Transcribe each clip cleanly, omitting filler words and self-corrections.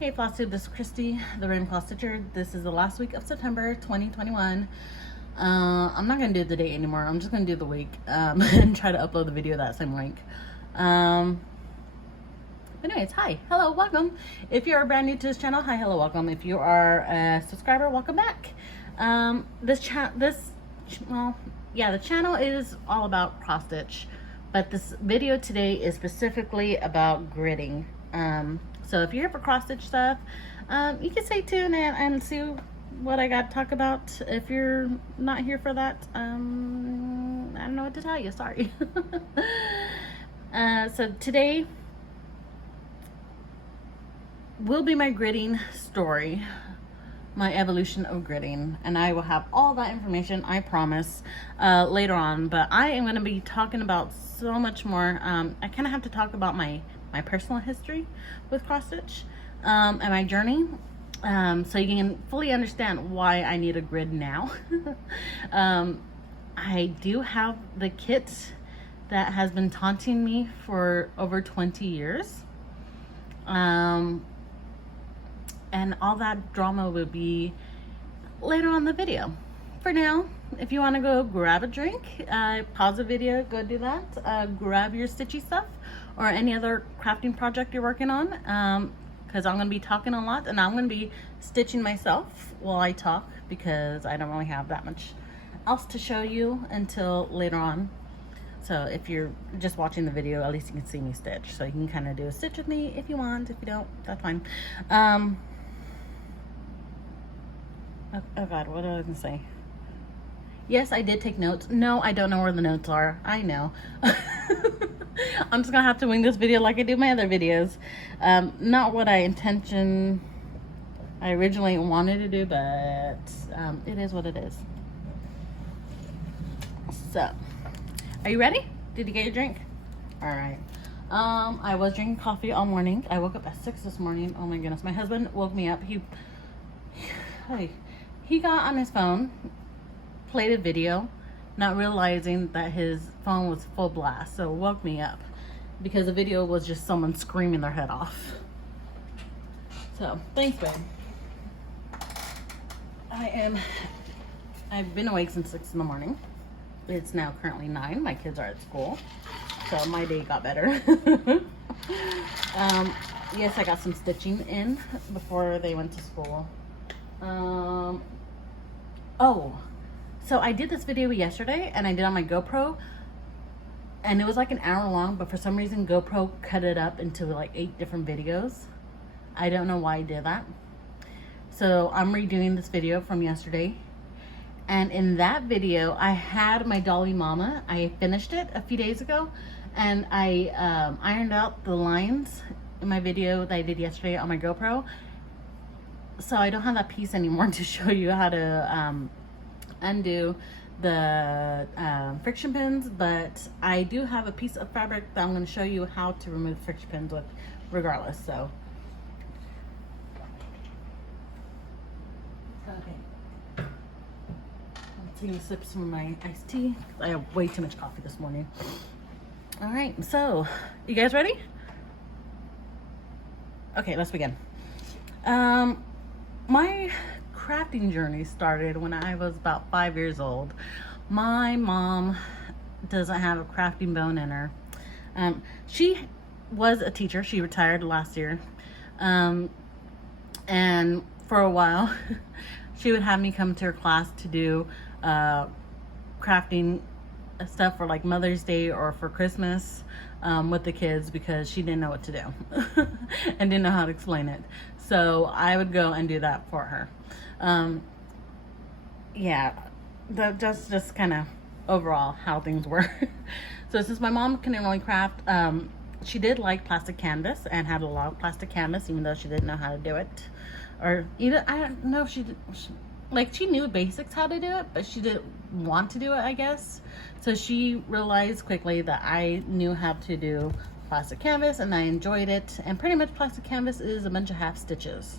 Hey flosstube, this is Christy, the Rain Floss Stitcher. This is the last week of September 2021. I'm not going to do the date anymore. I'm just going to do the week and try to upload the video that same week. But anyways, hi, hello, welcome. If you're brand new to this channel, hi, hello, welcome. If you are a subscriber, welcome back. The channel is all about cross stitch, but this video today is specifically about gridding. So if you're here for cross stitch stuff, you can stay tuned and see what I got to talk about. If you're not here for that, I don't know what to tell you, sorry. So today will be my gridding story, my evolution of gridding, and I will have all that information, I promise, later on. But I am going to be talking about so much more. I kind of have to talk about my personal history with cross stitch and my journey, so you can fully understand why I need a grid now. I do have the kit that has been taunting me for over 20 years. And all that drama will be later on in the video. For now, if you want to go grab a drink, pause the video, go do that, grab your stitchy stuff or any other crafting project you're working on, because I'm going to be talking a lot and I'm going to be stitching myself while I talk, because I don't really have that much else to show you until later on. So if you're just watching the video, at least you can see me stitch, so you can kind of do a stitch with me if you want. If you don't, that's fine. Oh god, what was I gonna say? Yes, I did take notes. No, I don't know where the notes are. I know. I'm just gonna have to wing this video like I do my other videos. Not what I originally wanted to do, but it is what it is. So, are you ready? Did you get your drink? All right. I was drinking coffee all morning. I woke up at 6 this morning. Oh my goodness, my husband woke me up. He got on his phone, played a video, not realizing that his phone was full blast, so it woke me up because the video was just someone screaming their head off. So thanks, babe. I've been awake since 6 in the morning. It's now currently 9. My kids are at school, so my day got better. Yes, I got some stitching in before they went to school. So I did this video yesterday and I did on my GoPro, and it was like an hour long, but for some reason GoPro cut it up into like 8 different videos. I don't know why I did that. So I'm redoing this video from yesterday, and in that video I had my Dolly Mama. I finished it a few days ago, and I ironed out the lines in my video that I did yesterday on my GoPro. So I don't have that piece anymore to show you how to undo the friction pins, but I do have a piece of fabric that I'm going to show you how to remove friction pins with regardless. So okay, I'm taking sips from my iced tea. I have way too much coffee this morning. All right, so you guys ready? Okay, let's begin. My crafting journey started when I was about 5 years old. My mom doesn't have a crafting bone in her. She was a teacher. She retired last year. And for a while, she would have me come to her class to do crafting stuff for like Mother's Day or for Christmas with the kids, because she didn't know what to do and didn't know how to explain it. So I would go and do that for her. Yeah, that's just kind of overall how things were. So since my mom couldn't really craft, she did like plastic canvas and had a lot of plastic canvas, even though she didn't know how to do it. Or either, I don't know if she knew basics how to do it, but she didn't want to do it, I guess. So she realized quickly that I knew how to do plastic canvas and I enjoyed it. And pretty much plastic canvas is a bunch of half stitches.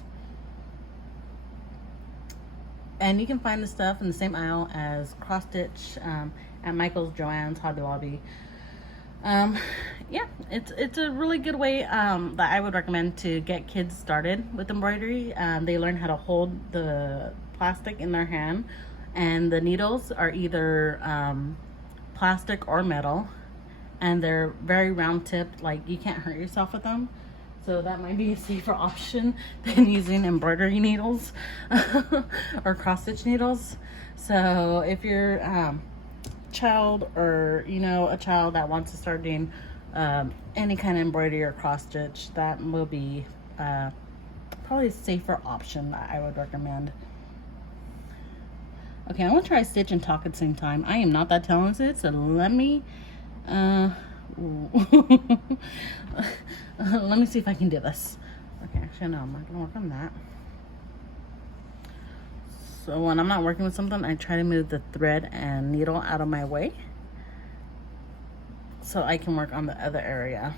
And you can find the stuff in the same aisle as cross stitch at Michael's, Joann's, Hobby Lobby. Yeah, it's a really good way that I would recommend to get kids started with embroidery. They learn how to hold the plastic in their hand, and the needles are either plastic or metal, and they're very round tipped, like you can't hurt yourself with them. So that might be a safer option than using embroidery needles or cross stitch needles. So if you're child, or you know, a child that wants to start doing any kind of embroidery or cross stitch, that will be probably a safer option that I would recommend. Okay, I'm gonna try stitch and talk at the same time. I am not that talented, so let me let me see if I can do this. Okay, actually no, I'm not gonna work on that. So when I'm not working with something, I try to move the thread and needle out of my way so I can work on the other area.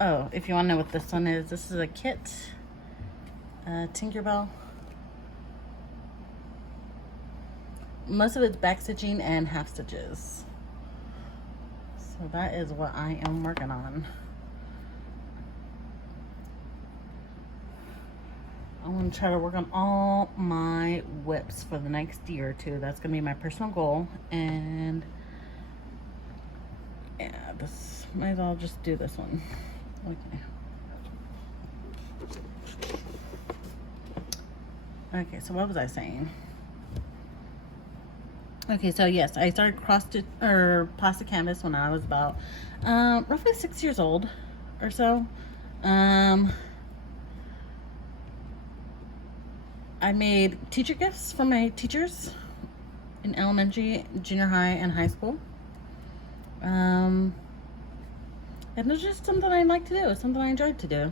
Oh, if you want to know what this one is, this is a kit, Tinkerbell. Most of it's back stitching and half stitches. So that is what I am working on. I want to try to work on all my whips for the next year or two. That's going to be my personal goal. And yeah, this might as well just do this one. Okay, so what was I saying? Okay, so yes, I started cross stitch or plastic canvas when I was about roughly 6 years old or so. I made teacher gifts for my teachers in elementary, junior high, and high school. And it was just something I liked to do, something I enjoyed to do.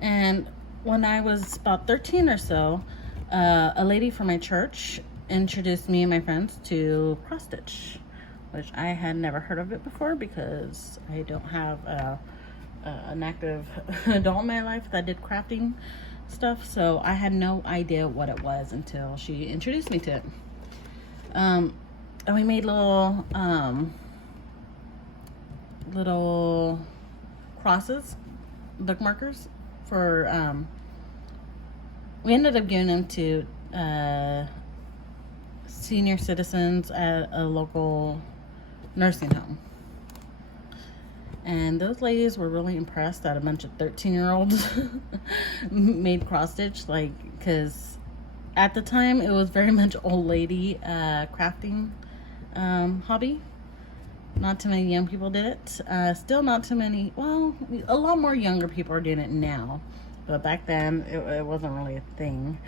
And when I was about 13 or so, a lady from my church introduced me and my friends to cross stitch, which I had never heard of it before because I don't have an active adult in my life that did crafting stuff, so I had no idea what it was until she introduced me to it. And we made little crosses, bookmarkers for we ended up giving them to senior citizens at a local nursing home. And those ladies were really impressed that a bunch of 13-year-olds made cross stitch, like, because at the time it was very much old lady crafting hobby. Not too many young people did it. Still not too many, well, a lot more younger people are doing it now, but back then it wasn't really a thing.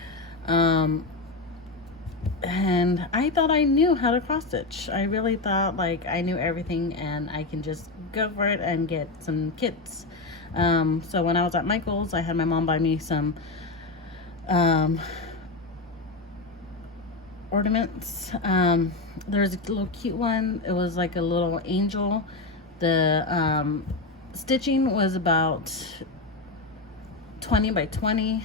And I thought I knew how to cross stitch. I really thought like I knew everything and I can just go for it and get some kits. So when I was at Michael's, I had my mom buy me some ornaments. There's a little cute one. It was like a little angel. The stitching was about 20 by 20.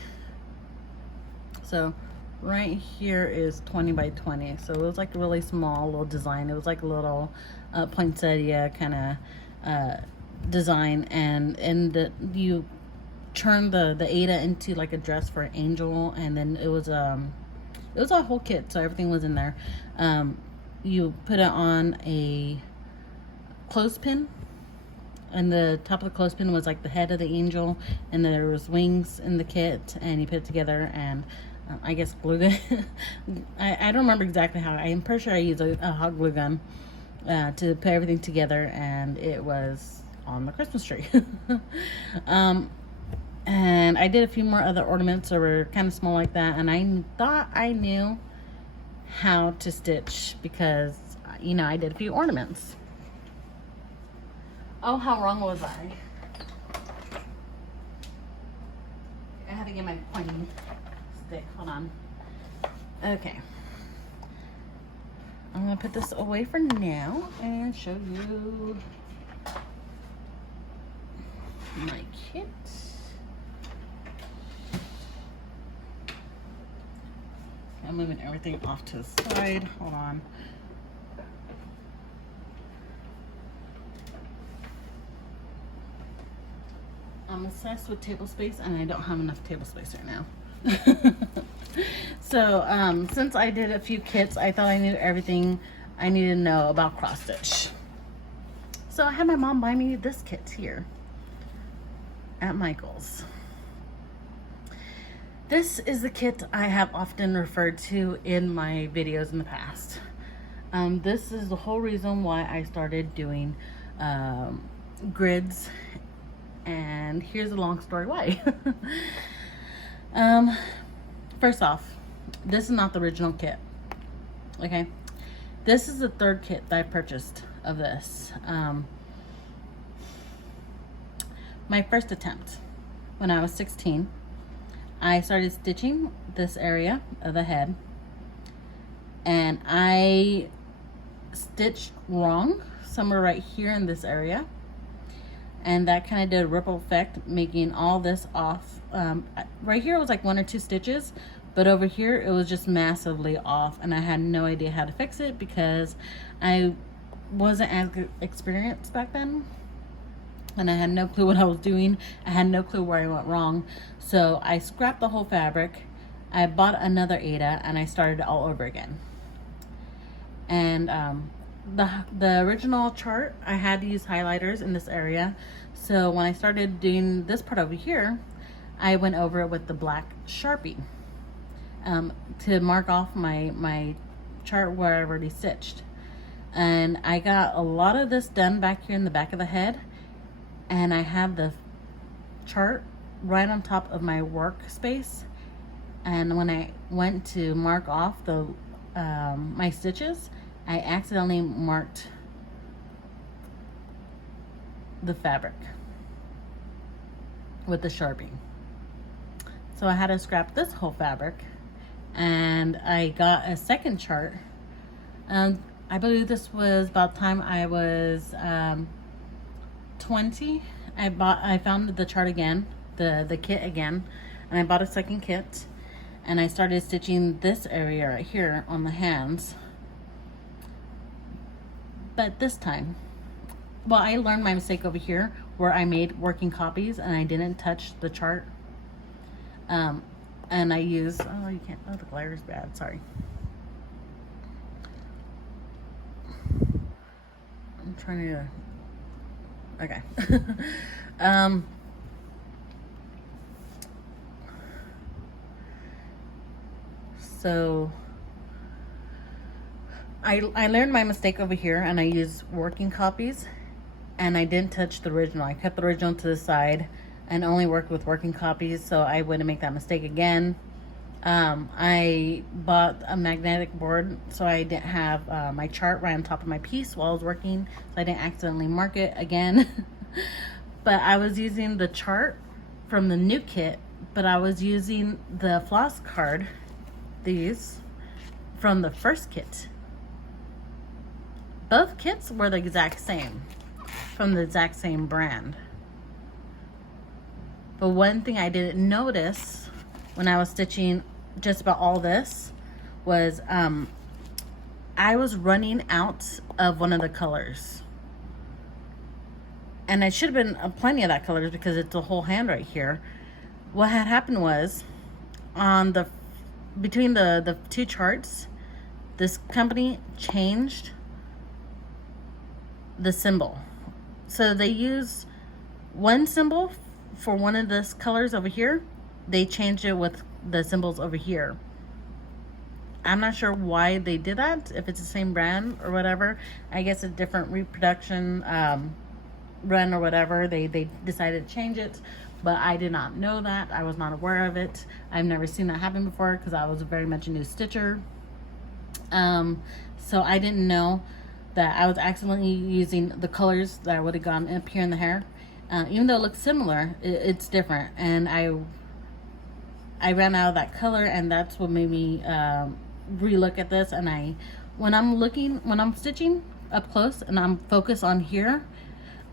So right here is 20 by 20, so it was like a really small little design. It was like a little poinsettia kind of design, and you turn the Ada into like a dress for an angel, and then it was a whole kit, so everything was in there. You put it on a clothespin, and the top of the clothespin was like the head of the angel, and there was wings in the kit, and you put it together, and I guess glue gun. I don't remember exactly how. I'm pretty sure I used a hot glue gun to put everything together, and it was on the Christmas tree. And I did a few more other ornaments that were kind of small like that, and I thought I knew how to stitch because, you know, I did a few ornaments. Oh, how wrong was I? I had to get my pointing stick. Hold on. Okay. I'm going to put this away for now and show you my kit. I'm moving everything off to the side. Hold on. obsessed with table space, and I don't have enough table space right now. So since I did a few kits, I thought I knew everything I needed to know about cross stitch. So I had my mom buy me this kit here at Michael's. This is the kit I have often referred to in my videos in the past. This is the whole reason why I started doing grids, and here's a long story why. First off, this is not the original kit, okay? This is the third kit that I purchased of this. My first attempt, when I was 16, I started stitching this area of the head, and I stitched wrong somewhere right here in this area, and that kind of did a ripple effect, making all this off. Right here it was like 1 or 2 stitches, but over here it was just massively off, and I had no idea how to fix it because I wasn't as experienced back then, and I had no clue what I was doing. I had no clue where I went wrong. So I scrapped the whole fabric, I bought another Aida, and I started all over again. And the original chart, I had to use highlighters in this area. So when I started doing this part over here, I went over it with the black Sharpie to mark off my chart where I already stitched. And I got a lot of this done back here in the back of the head, and I have the chart right on top of my workspace. And when I went to mark off the my stitches, I accidentally marked the fabric with the Sharpie. So I had to scrap this whole fabric, and I got a second chart. I believe this was about the time I was 20. I found the chart again, the kit again, and I bought a second kit, and I started stitching this area right here on the hands. But this time, well, I learned my mistake over here where I made working copies and I didn't touch the chart. And I used, oh, you can't, oh, the glare is bad, sorry. I'm trying to, okay. So I learned my mistake over here, and I used working copies, and I didn't touch the original. I kept the original to the side and only worked with working copies, so I wouldn't make that mistake again. I bought a magnetic board, so I didn't have my chart right on top of my piece while I was working, so I didn't accidentally mark it again. But I was using the chart from the new kit, but I was using the floss card, these, from the first kit. Both kits were the exact same, from the exact same brand. But one thing I didn't notice when I was stitching just about all this was I was running out of one of the colors. And I should have been plenty of that colors because it's a whole hand right here. What had happened was on between the two charts, this company changed the symbol. So they use one symbol for one of the colors over here. They changed it with the symbols over here. I'm not sure why they did that, if it's the same brand or whatever. I guess a different reproduction run or whatever. They decided to change it, but I did not know that. I was not aware of it. I've never seen that happen before because I was very much a new stitcher. So I didn't know that I was accidentally using the colors that would have gone up here in the hair. Even though it looks similar, it's different. And I ran out of that color, and that's what made me re-look at this. And when I'm stitching up close and I'm focused on here,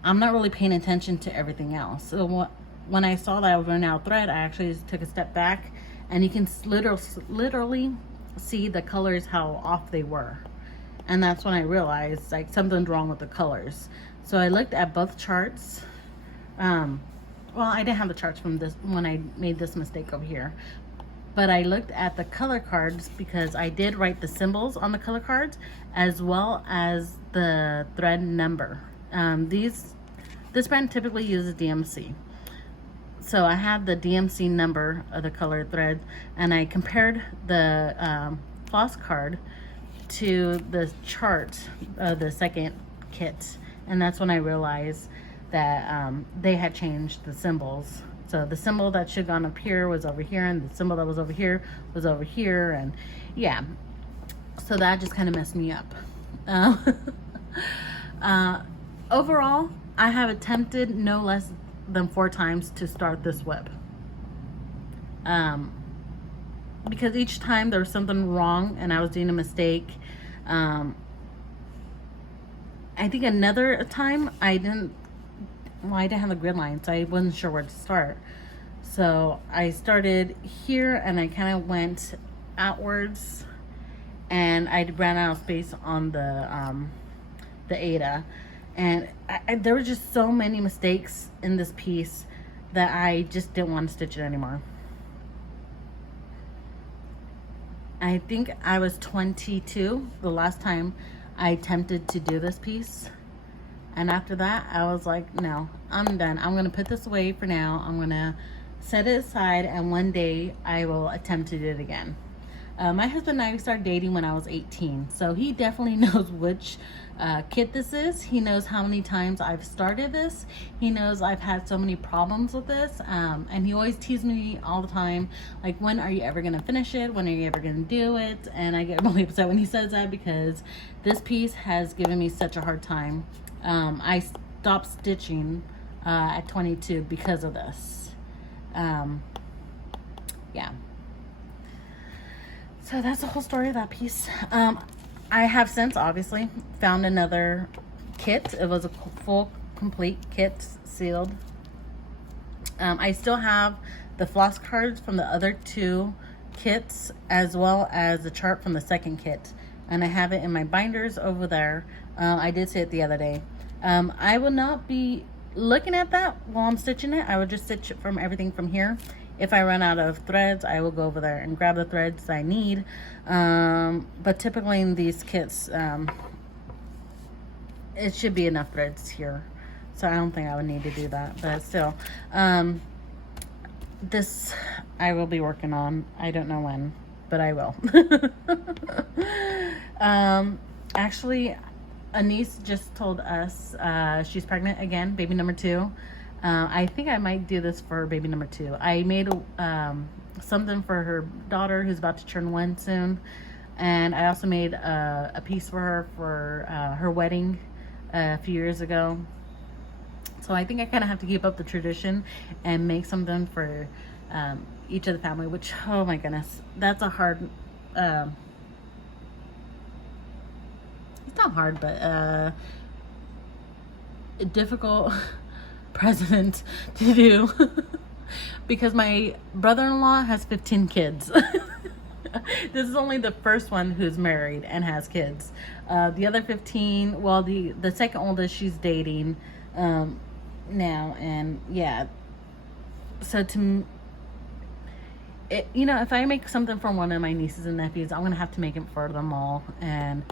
I'm not really paying attention to everything else. So when I saw that I was running out of thread, I actually took a step back, and you can literally see the colors, how off they were. And that's when I realized like something's wrong with the colors. So I looked at both charts. well, I didn't have the charts from this when I made this mistake over here, but I looked at the color cards because I did write the symbols on the color cards as well as the thread number. This brand typically uses DMC. So I had the DMC number of the colored thread, and I compared the floss card to the chart of the second kit, and that's when I realized that they had changed the symbols. So the symbol that should have gone up here was over here, and the symbol that was over here was over here, and yeah, so that just kind of messed me up. Overall, I have attempted no less than 4 times to start this web, because each time there was something wrong and I was doing a mistake. I think another time I didn't have the grid line, so I wasn't sure where to start. So I started here and I kind of went outwards, and I ran out of space on the Ada, and there were just so many mistakes in this piece that I just didn't want to stitch it anymore. I think I was 22 the last time I attempted to do this piece, and after that I was like, no, I'm done. I'm gonna put this away for now. I'm gonna set it aside, and one day I will attempt to do it again. My husband and I started dating when I was 18, so he definitely knows which kit this is. He knows how many times I've started this. He knows I've had so many problems with this, and he always teases me all the time, like, when are you ever gonna finish it? When are you ever gonna do it? And I get really upset when he says that, because this piece has given me such a hard time. I stopped stitching at 22 because of this. Yeah. So that's the whole story of that piece. I have since obviously found another kit. It was a full complete kit, sealed. I still have the floss cards from the other 2 kits, as well as the chart from the second kit, and I have it in my binders over there. I did say it the other day. I will not be looking at that while I'm stitching it. I will just stitch from everything from here. If I run out of threads, I will go over there and grab the threads I need. But typically in these kits, it should be enough threads here. So I don't think I would need to do that. But still, this I will be working on. I don't know when, but I will. Actually, a niece just told us she's pregnant again, baby number 2. I think I might do this for baby number 2. I made something for her daughter who's about to turn 1 soon, and I also made a piece for her for her wedding a few years ago. So I think I kind of have to keep up the tradition and make something for each of the family, which, oh my goodness, that's a hard, it's not hard, but difficult present to do because my brother-in-law has 15 kids. This is only the first one who's married and has kids. The other 15, well, the second oldest she's dating now, and yeah, so you know, if I make something for one of my nieces and nephews, I'm gonna have to make it for them all. And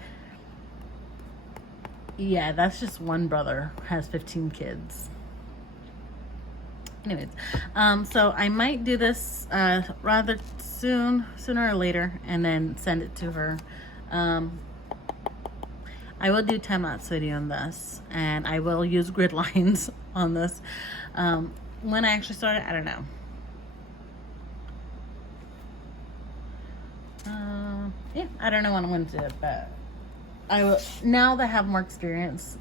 yeah, that's just one brother has 15 kids. Anyways, so I might do this rather sooner or later, and then send it to her. I will do time-lapse video on this, and I will use grid lines on this. When I actually start it, I don't know. Yeah, I don't know when I'm going to do it, but I will, now that I have more experience,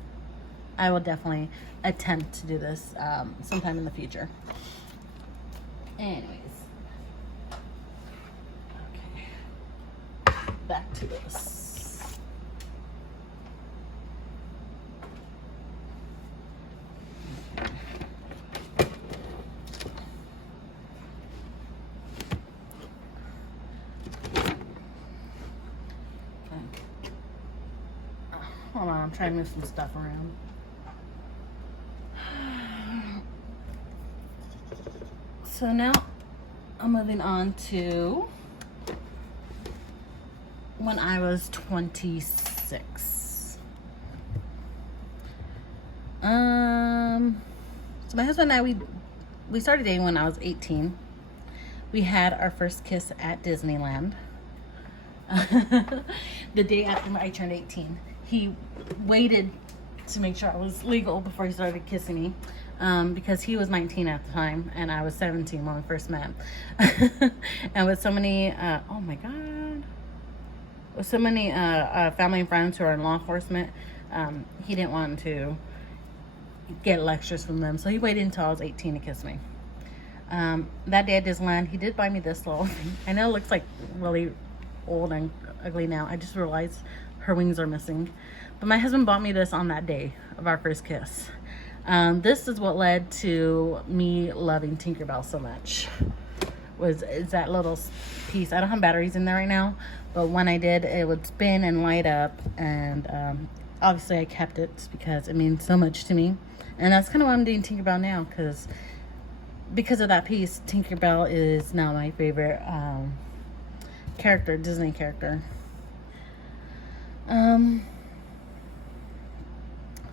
I will definitely attempt to do this sometime in the future. Anyways, okay, back to this. Hold on, I'm trying to move some stuff around. So now I'm moving on to when I was 26. So my husband and I, we started dating when I was 18. We had our first kiss at Disneyland. The day after I turned 18. He waited to make sure I was legal before he started kissing me, because he was 19 at the time and I was 17 when we first met. And with so many oh my god, with so many family and friends who are in law enforcement, he didn't want to get lectures from them, so he waited until I was 18 to kiss me. That day at Disneyland, he did buy me this little thing. I know it looks like really old and ugly now. I just realized her wings are missing. But my husband bought me this on that day of our first kiss. This is what led to me loving Tinkerbell so much. Is that little piece. I don't have batteries in there right now, but when I did, it would spin and light up, and obviously I kept it because it means so much to me. And that's kind of why I'm doing Tinkerbell now, because of that piece. Tinkerbell is now my favorite character, Disney character.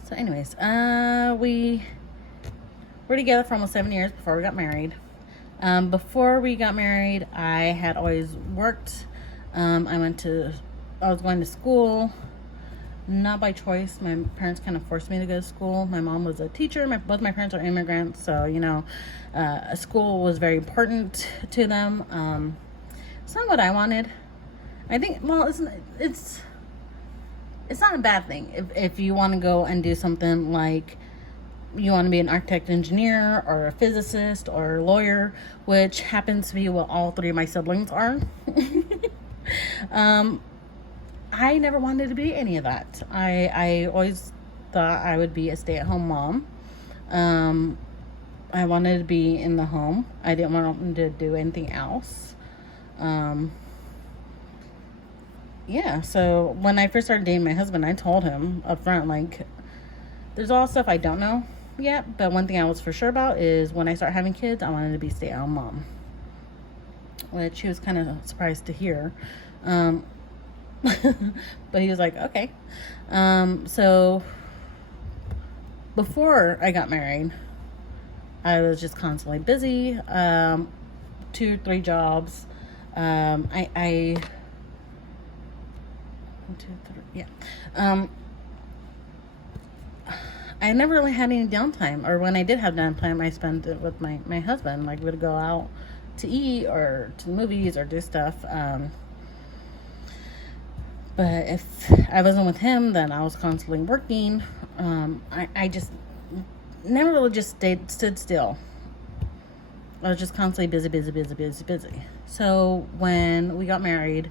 So anyways, we were together for almost 7 years before we got married. Before we got married, I had always worked. I was going to school, not by choice. My parents kind of forced me to go to school. My mom was a teacher. Both my parents are immigrants, so school was very important to them. It's not what I wanted. I think, well, it's not a bad thing if you want to go and do something like you want to be an architect, engineer, or a physicist, or a lawyer, which happens to be what all three of my siblings are. I never wanted to be any of that. I always thought I would be a stay-at-home mom. I wanted to be in the home. I didn't want to do anything else. Yeah, so when I first started dating my husband, I told him up front, like, there's all stuff I don't know yet, but one thing I was for sure about is when I start having kids, I wanted to be a stay-at-home mom, which he was kind of surprised to hear. But he was like, okay. So before I got married, I was just constantly busy, 2 or 3 jobs. I never really had any downtime, or when I did have downtime, I spent it with my husband. Like, we'd go out to eat or to the movies or do stuff. But if I wasn't with him, then I was constantly working. I just never really just stood still. I was just constantly busy. So when we got married,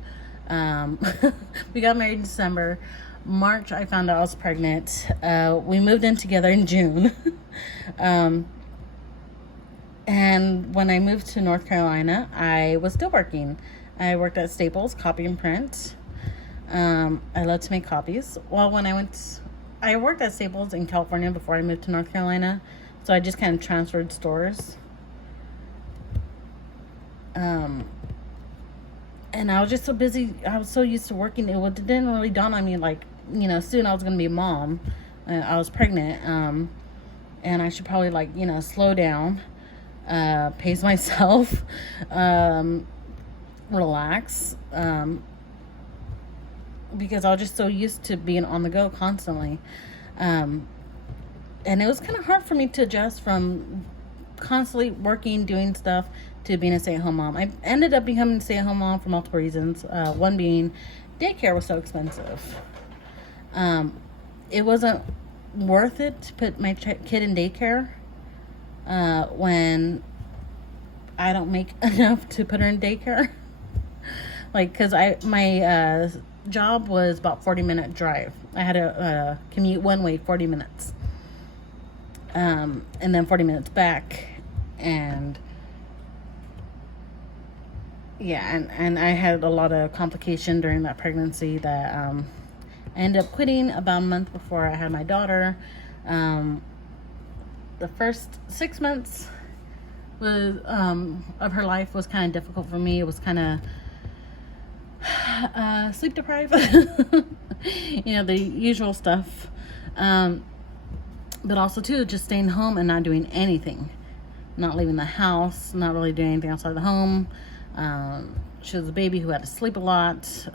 we got married in December. March, I found out I was pregnant. We moved in together in June. And when I moved to North Carolina, I was still working. I worked at Staples, copy and print. I love to make copies. Well, I worked at Staples in California before I moved to North Carolina. So I just kind of transferred stores. And I was just so busy. I was so used to working. It didn't really dawn on me, like, soon I was going to be a mom. I was pregnant. And I should probably, like, slow down, pace myself, relax, because I was just so used to being on the go constantly. And it was kind of hard for me to adjust from constantly working, doing stuff, to being a stay-at-home mom. I ended up becoming a stay-at-home mom for multiple reasons. One being daycare was so expensive. It wasn't worth it to put my kid in daycare when I don't make enough to put her in daycare. Like, because my job was about 40-minute drive. I had to commute one way 40 minutes. And then 40 minutes back. And yeah, and I had a lot of complication during that pregnancy that I ended up quitting about a month before I had my daughter. The first 6 months, of her life was kind of difficult for me. It was kind of sleep deprived, you know, the usual stuff. But also too, just staying home and not doing anything, not leaving the house, not really doing anything outside the home. She was a baby who had to sleep a lot.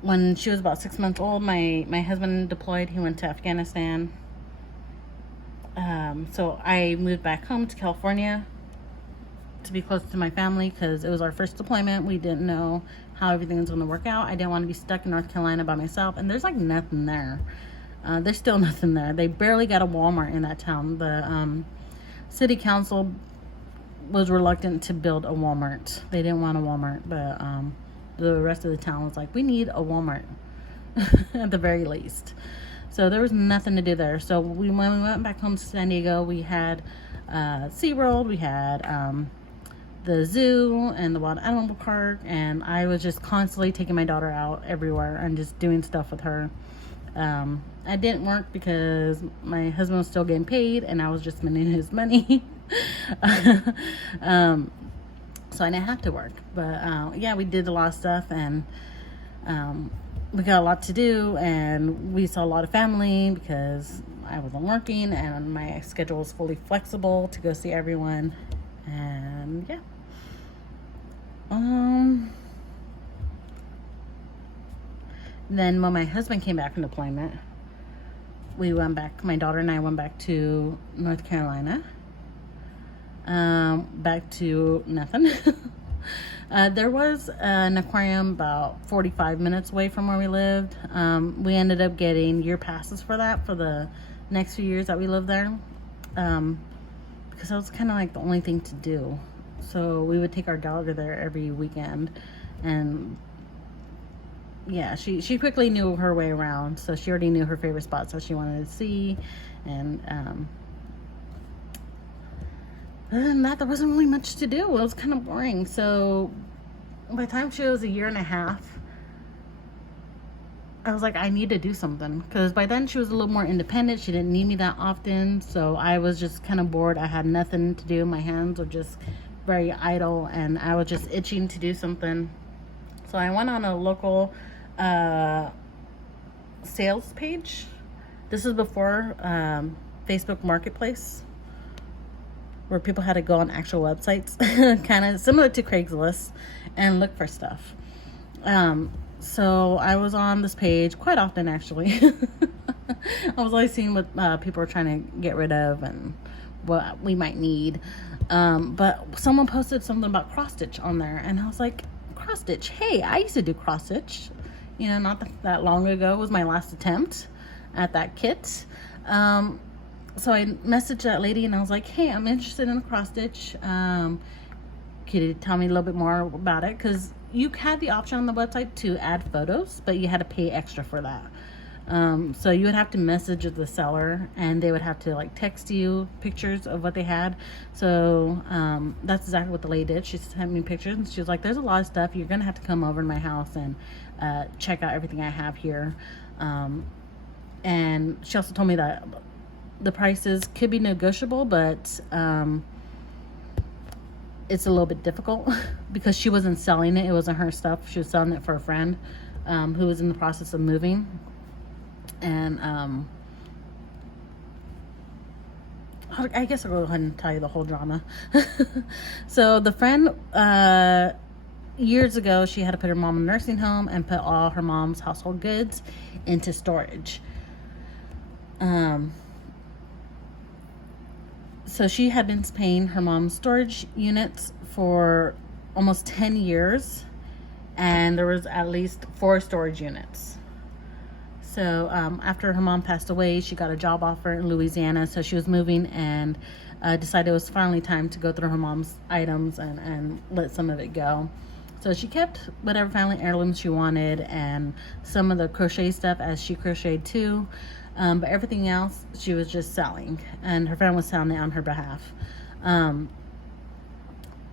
When she was about 6 months old, my husband deployed. He went to Afghanistan. So I moved back home to California to be close to my family because it was our first deployment. We didn't know how everything was going to work out. I didn't want to be stuck in North Carolina by myself, and there's like nothing there. There's still nothing there. They barely got a Walmart in that town. The city council was reluctant to build a Walmart. They didn't want a Walmart, but the rest of the town was like, we need a Walmart at the very least. So there was nothing to do there. So when we went back home to San Diego, we had SeaWorld, we had the zoo and the wild animal park, and I was just constantly taking my daughter out everywhere and just doing stuff with her. I didn't work because my husband was still getting paid and I was just spending his money. So I didn't have to work, but yeah, we did a lot of stuff, and we got a lot to do, and we saw a lot of family because I wasn't working and my schedule was fully flexible to go see everyone. And yeah, then when my husband came back from deployment, we went back, my daughter and I went back to North Carolina. Back to nothing. There was an aquarium about 45 minutes away from where we lived. We ended up getting year passes for that for the next few years that we lived there, because that was kind of like the only thing to do. So we would take our daughter there every weekend, and yeah, she quickly knew her way around, so she already knew her favorite spots that she wanted to see. And other than that, there wasn't really much to do. It was kind of boring. So by the time she was 1.5 years, I was like, I need to do something, because by then she was a little more independent. She didn't need me that often, so I was just kind of bored. I had nothing to do. My hands were just very idle, and I was just itching to do something. So I went on a local sales page. This is before Facebook Marketplace, where people had to go on actual websites, kind of similar to Craigslist, and look for stuff. So I was on this page quite often, actually. I was always seeing what people were trying to get rid of and what we might need. But someone posted something about cross stitch on there, and I was like, cross stitch? Hey, I used to do cross stitch. You know, not that long ago was my last attempt at that kit. So I messaged that lady and I was like, hey, I'm interested in the cross stitch. Could you tell me a little bit more about it? Because you had the option on the website to add photos, but you had to pay extra for that. So you would have to message the seller, and they would have to like text you pictures of what they had. So that's exactly what the lady did. She sent me pictures, and she was like, there's a lot of stuff. You're gonna have to come over to my house and check out everything I have here. And she also told me that the prices could be negotiable, but it's a little bit difficult because she wasn't selling it. It wasn't her stuff. She was selling it for a friend who was in the process of moving. And I guess I'll go ahead and tell you the whole drama. So the friend, years ago, she had to put her mom in a nursing home and put all her mom's household goods into storage. So she had been paying her mom's storage units for almost 10 years, and there was at least 4 storage units. So after her mom passed away, she got a job offer in Louisiana, so she was moving and decided it was finally time to go through her mom's items and let some of it go. So she kept whatever family heirlooms she wanted and some of the crochet stuff, as she crocheted too. But everything else she was just selling, and her friend was selling it on her behalf.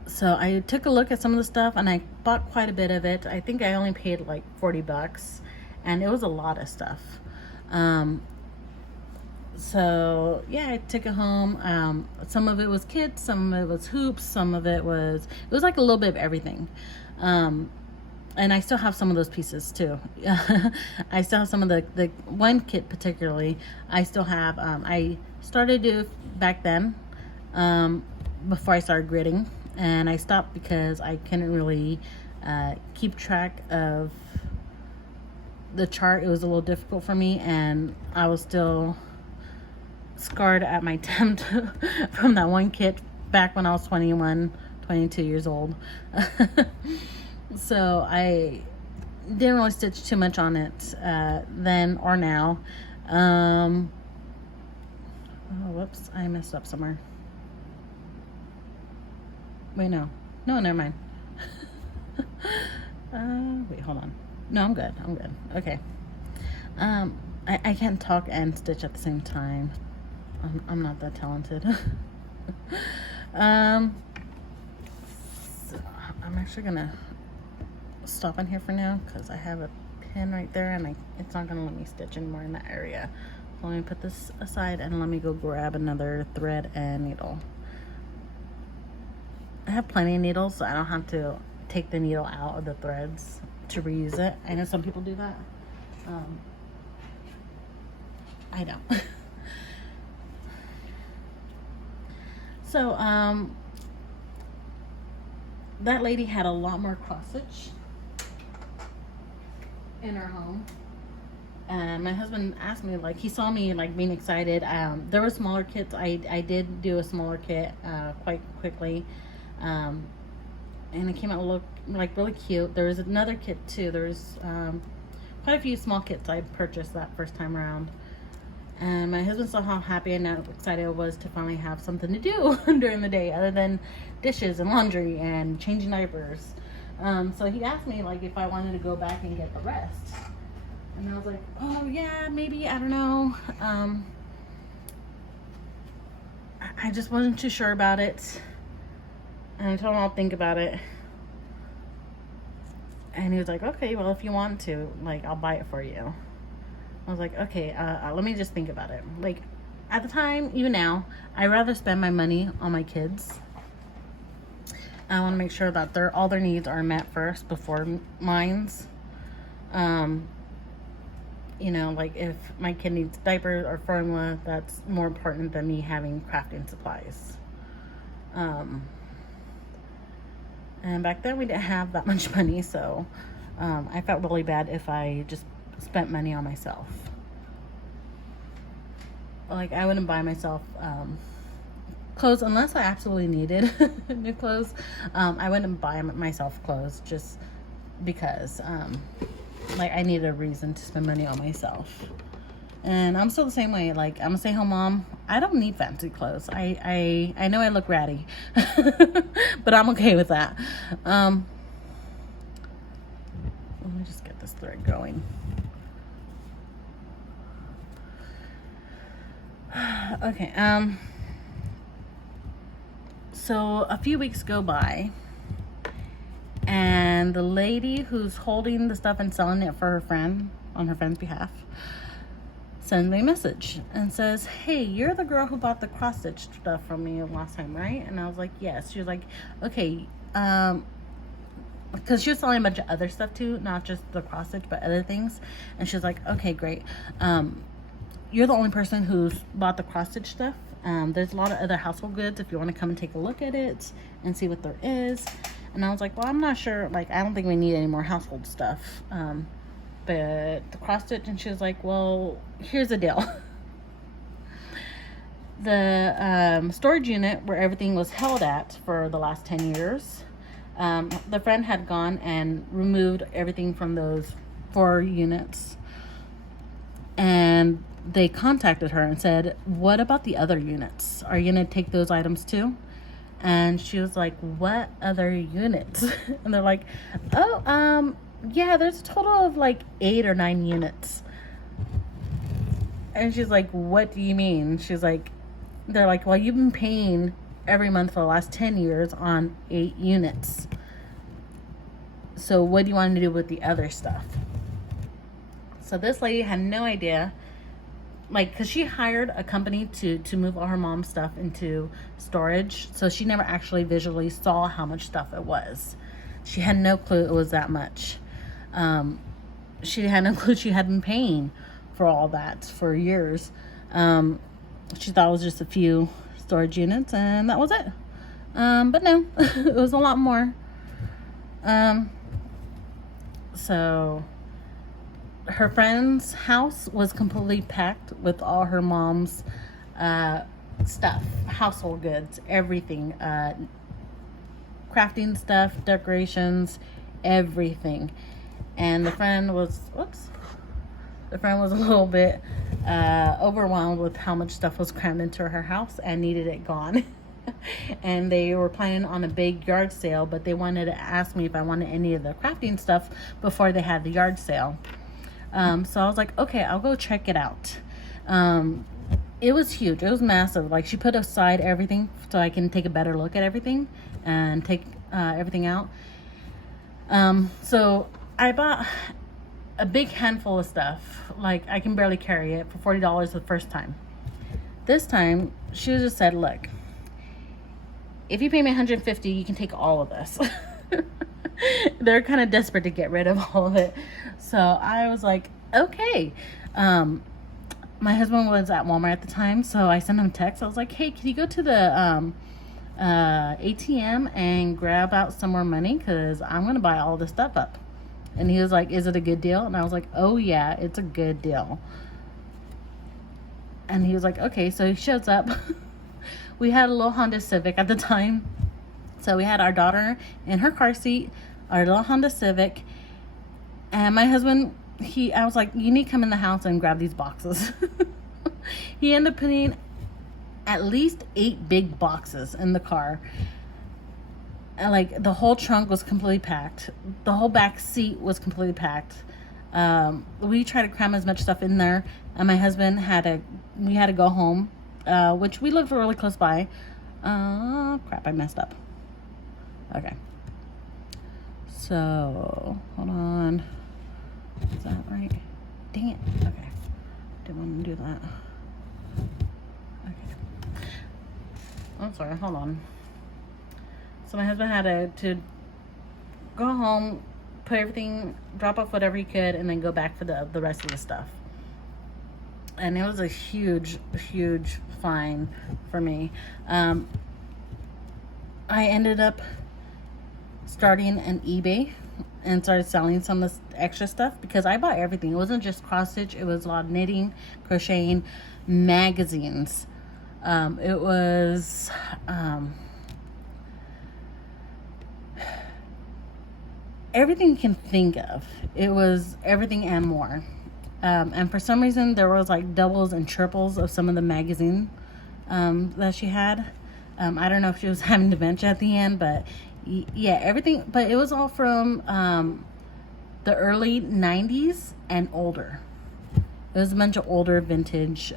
So I took a look at some of the stuff and I bought quite a bit of it. I think I only paid like $40, and it was a lot of stuff. So yeah, I took it home. Some of it was kits, some of it was hoops, some of it was like a little bit of everything. And I still have some of those pieces too. I still have some of the one kit particularly. I still have. I started to back then, before I started gridding, and I stopped because I couldn't really keep track of the chart. It was a little difficult for me, and I was still scarred at my attempt from that one kit back when I was 21, 22 years old. So I didn't really stitch too much on it then or now. Oh, whoops, I messed up somewhere. Wait, no, never mind. Wait, hold on. No, I'm good. Okay. I can't talk and stitch at the same time. I'm not that talented. So I'm actually gonna stop in here for now because I have a pin right there, and it's not gonna let me stitch anymore in that area. So let me put this aside and let me go grab another thread and needle. I have plenty of needles, so I don't have to take the needle out of the threads to reuse it. I know some people do that. I don't. So that lady had a lot more cross stitch in her home, and my husband asked me, like, he saw me like being excited. There were smaller kits. I did do a smaller kit quite quickly, and it came out look like really cute. There was another kit too. There was quite a few small kits I purchased that first time around, and my husband saw how happy and excited I was to finally have something to do during the day other than dishes and laundry and changing diapers. So he asked me, like, if I wanted to go back and get the rest, and I was like, oh yeah, maybe, I don't know. I just wasn't too sure about it, and I told him I'll think about it, and he was like, okay, well, if you want to, like, I'll buy it for you. I was like, okay, let me just think about it. Like, at the time, even now, I'd rather spend my money on my kids. I want to make sure that all their needs are met first before mine's. You know, like, if my kid needs diapers or formula, that's more important than me having crafting supplies. And back then we didn't have that much money, so I felt really bad if I just spent money on myself. Like, I wouldn't buy myself clothes unless I absolutely needed new clothes. I wouldn't buy myself clothes just because like, I needed a reason to spend money on myself. And I'm still the same way. Like, I'm a stay-home mom. I don't need fancy clothes. I know I look ratty, but I'm okay with that. Let me just get this thread going. Okay, so a few weeks go by, and the lady who's holding the stuff and selling it for her friend, on her friend's behalf, sends me a message and says, hey, you're the girl who bought the cross stitch stuff from me last time, right? And I was like, yes. She was like, okay, because she was selling a bunch of other stuff too, not just the cross stitch, but other things. And she was like, okay, great. You're the only person who's bought the cross stitch stuff. There's a lot of other household goods if you want to come and take a look at it and see what there is. And I was like, well, I'm not sure. Like, I don't think we need any more household stuff. But the cross stitch, and she was like, well, here's the deal. The storage unit where everything was held at for the last 10 years, the friend had gone and removed everything from those 4 units. And they contacted her and said, what about the other units? Are you going to take those items too? And she was like, what other units? And they're like, oh, yeah, there's a total of like 8 or 9 units. And she's like, what do you mean? She's like, they're like, well, you've been paying every month for the last 10 years on 8 units. So what do you want to do with the other stuff? So this lady had no idea like, because she hired a company to move all her mom's stuff into storage, so she never actually visually saw how much stuff it was. She had no clue it was that much. She had no clue she had been paying for all that for years. She thought it was just a few storage units and that was it. But no, it was a lot more. So her friend's house was completely packed with all her mom's stuff, household goods, everything, crafting stuff, decorations, everything. And the friend was a little bit overwhelmed with how much stuff was crammed into her house and needed it gone. And they were planning on a big yard sale, but they wanted to ask me if I wanted any of the crafting stuff before they had the yard sale. So I was like, okay, I'll go check it out. It was huge. It was massive. Like, she put aside everything so I can take a better look at everything and take everything out. So I bought a big handful of stuff. Like, I can barely carry it for $40 the first time. This time, she just said, look, if you pay me $150, you can take all of this. They're kind of desperate to get rid of all of it. So I was like, okay. My husband was at Walmart at the time, so I sent him a text. I was like, hey, can you go to the ATM and grab out some more money? Because I'm going to buy all this stuff up. And he was like, is it a good deal? And I was like, oh yeah, it's a good deal. And he was like, okay. So he shows up. We had a little Honda Civic at the time. So we had our daughter in her car seat, our little Honda Civic. And my husband, I was like, you need to come in the house and grab these boxes. He ended up putting at least 8 big boxes in the car. And like, the whole trunk was completely packed. The whole back seat was completely packed. We tried to cram as much stuff in there, and my husband we had to go home, which we lived really close by. Crap, I messed up. Okay. So, hold on. Is that right? Dang it. Okay. Didn't want to do that. Okay. I'm sorry, hold on. So my husband had to go home, put everything, drop off whatever he could, and then go back for the rest of the stuff. And it was a huge, huge fine for me. I ended up starting an eBay and started selling some of the extra stuff because I bought everything. It wasn't just cross stitch. It was a lot of knitting, crocheting, magazines. It was... everything you can think of. It was everything and more. And for some reason, there was like doubles and triples of some of the magazine that she had. I don't know if she was having dementia at the end, but yeah, everything. But it was all from the early 90s and older. It was a bunch of older vintage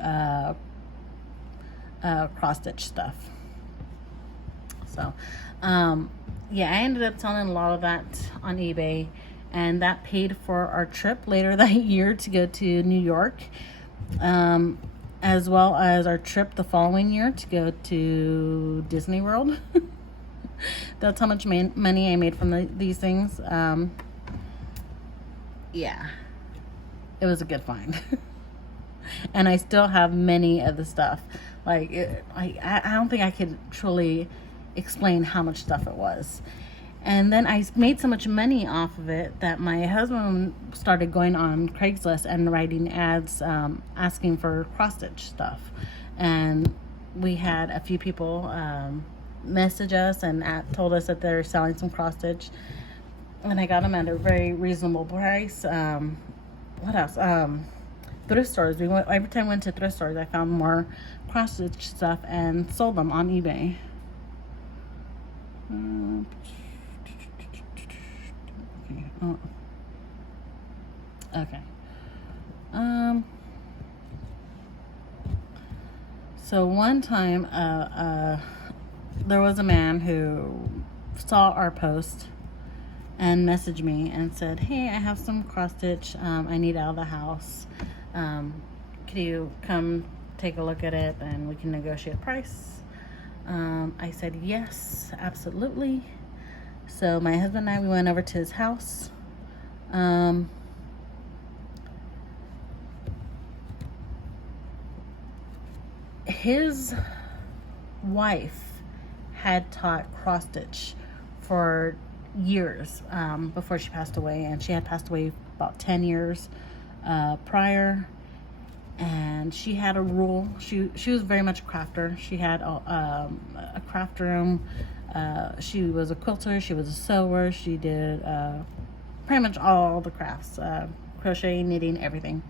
cross-stitch stuff. So, yeah, I ended up selling a lot of that on eBay, and that paid for our trip later that year to go to New York, as well as our trip the following year to go to Disney World. That's how much money I made from these things. Yeah, it was a good find. And I still have many of the stuff. Like, I don't think I could truly explain how much stuff it was. And then I made so much money off of it that my husband started going on Craigslist and writing ads asking for cross-stitch stuff. And we had a few people message us and told us that they're selling some cross-stitch. And I got them at a very reasonable price. What else? Thrift stores. Every time I went to thrift stores, I found more cross-stitch stuff and sold them on eBay. Okay. So one time, there was a man who saw our post and messaged me and said, "Hey, I have some cross stitch. I need out of the house. could you come take a look at it and we can negotiate price? I said yes, absolutely. So my husband and I, we went over to his house. His wife had taught cross stitch for years before she passed away, and she had passed away about 10 years prior. And she had a rule. She was very much a crafter. She had a craft room. She was a quilter. She was a sewer. She did pretty much all the crafts, crochet, knitting, everything.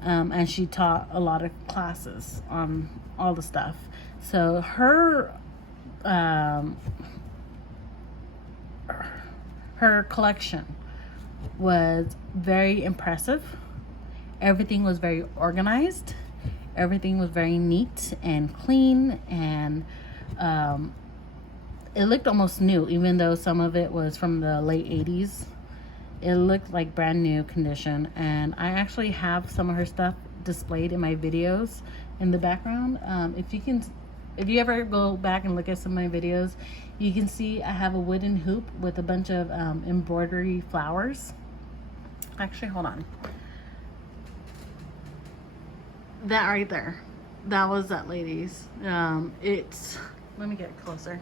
And she taught a lot of classes on all the stuff. So her collection was very impressive. Everything was very organized. Everything was very neat and clean, and it looked almost new, even though some of it was from the late 80s. It looked like brand new condition, and I actually have some of her stuff displayed in my videos in the background. If you ever go back and look at some of my videos, you can see I have a wooden hoop with a bunch of embroidery flowers. Actually, hold on. That right there, that was that lady's. It's, let me get closer.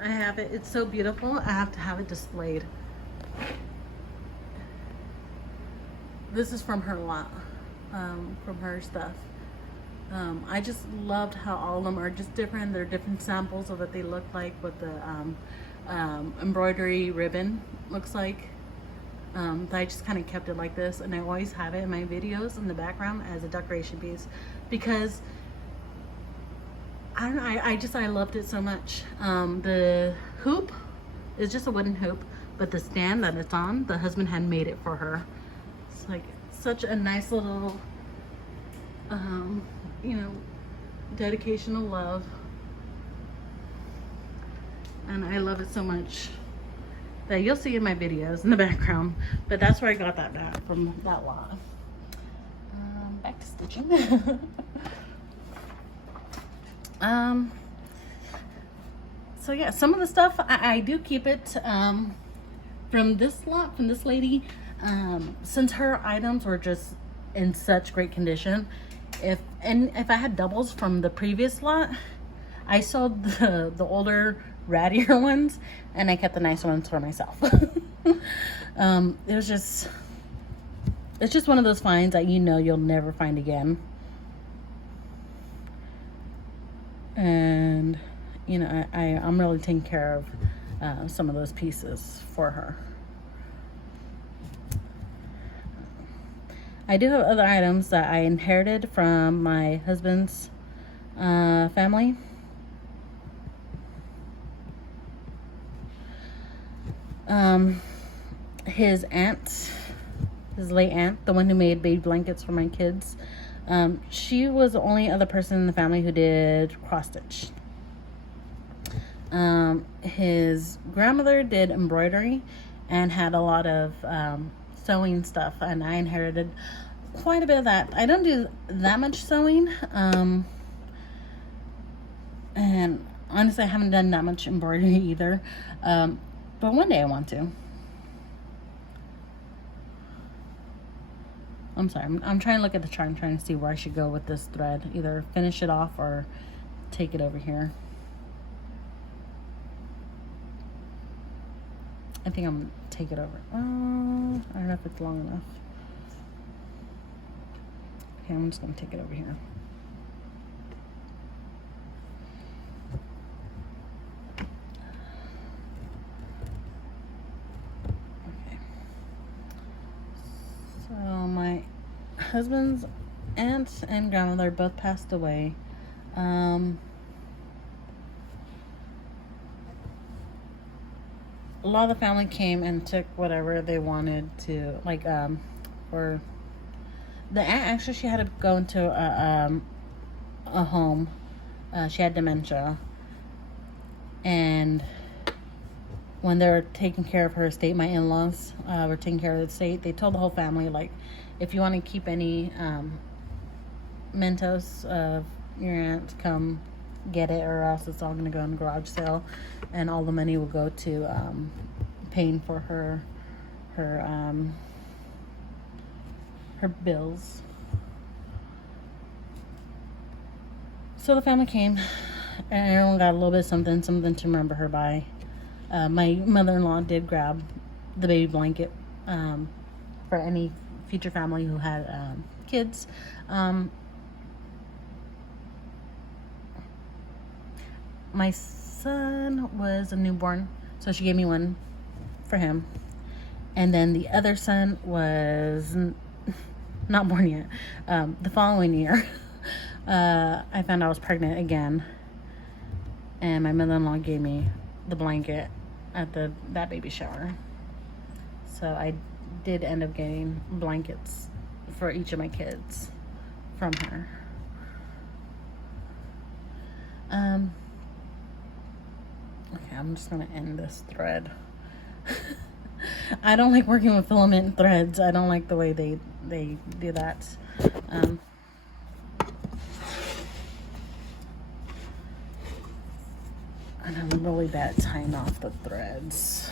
I have it. It's so beautiful. I have to have it displayed. This is from her lot, from her stuff. I just loved how all of them are just different. They're different samples of what they look like, what the embroidery ribbon looks like. I just kind of kept it like this, and I always have it in my videos in the background as a decoration piece, because I don't know, I loved it so much. The hoop is just a wooden hoop, but the stand that it's on, the husband had made it for her. It's like such a nice little you know, dedication of love, and I love it so much that you'll see in my videos in the background. But that's where I got that back from, that lot. Back to stitching. So yeah, some of the stuff I do keep it from this lot, from this lady, since her items were just in such great condition. If I had doubles from the previous lot, I sold the older, rattier ones, and I kept the nice ones for myself. It's just one of those finds that you know you'll never find again. And you know, I'm really taking care of some of those pieces for her. I do have other items that I inherited from my husband's family. His aunt, his late aunt, the one who made baby blankets for my kids, she was the only other person in the family who did cross stitch. His grandmother did embroidery and had a lot of sewing stuff, and I inherited quite a bit of that. I don't do that much sewing, and honestly I haven't done that much embroidery either, but one day I want to. I'm sorry, I'm trying to look at the chart. I'm trying to see where I should go with this thread, either finish it off or take it over here. I think I'm gonna take it over. I don't know if it's long enough. Okay, I'm just gonna take it over here. Okay. So my husband's aunt and grandmother both passed away. A lot of the family came and took whatever they wanted to, like, for the aunt, actually, she had to go into a home. She had dementia, and when they were taking care of her estate, my in-laws were taking care of the estate. They told the whole family, like, if you want to keep any Mentos of your aunt, come get it, or else it's all gonna go in the garage sale, and all the money will go to paying for her bills. So the family came, and everyone got a little bit of something to remember her by. My mother-in-law did grab the baby blanket for any future family who had kids. My son was a newborn, so she gave me one for him. And then the other son was not born yet. The following year, I found out I was pregnant again, and my mother-in-law gave me the blanket at that baby shower. So I did end up getting blankets for each of my kids from her. Okay, I'm just gonna end this thread. I don't like working with filament threads. I don't like the way they do that. And I'm really bad at tying off the threads.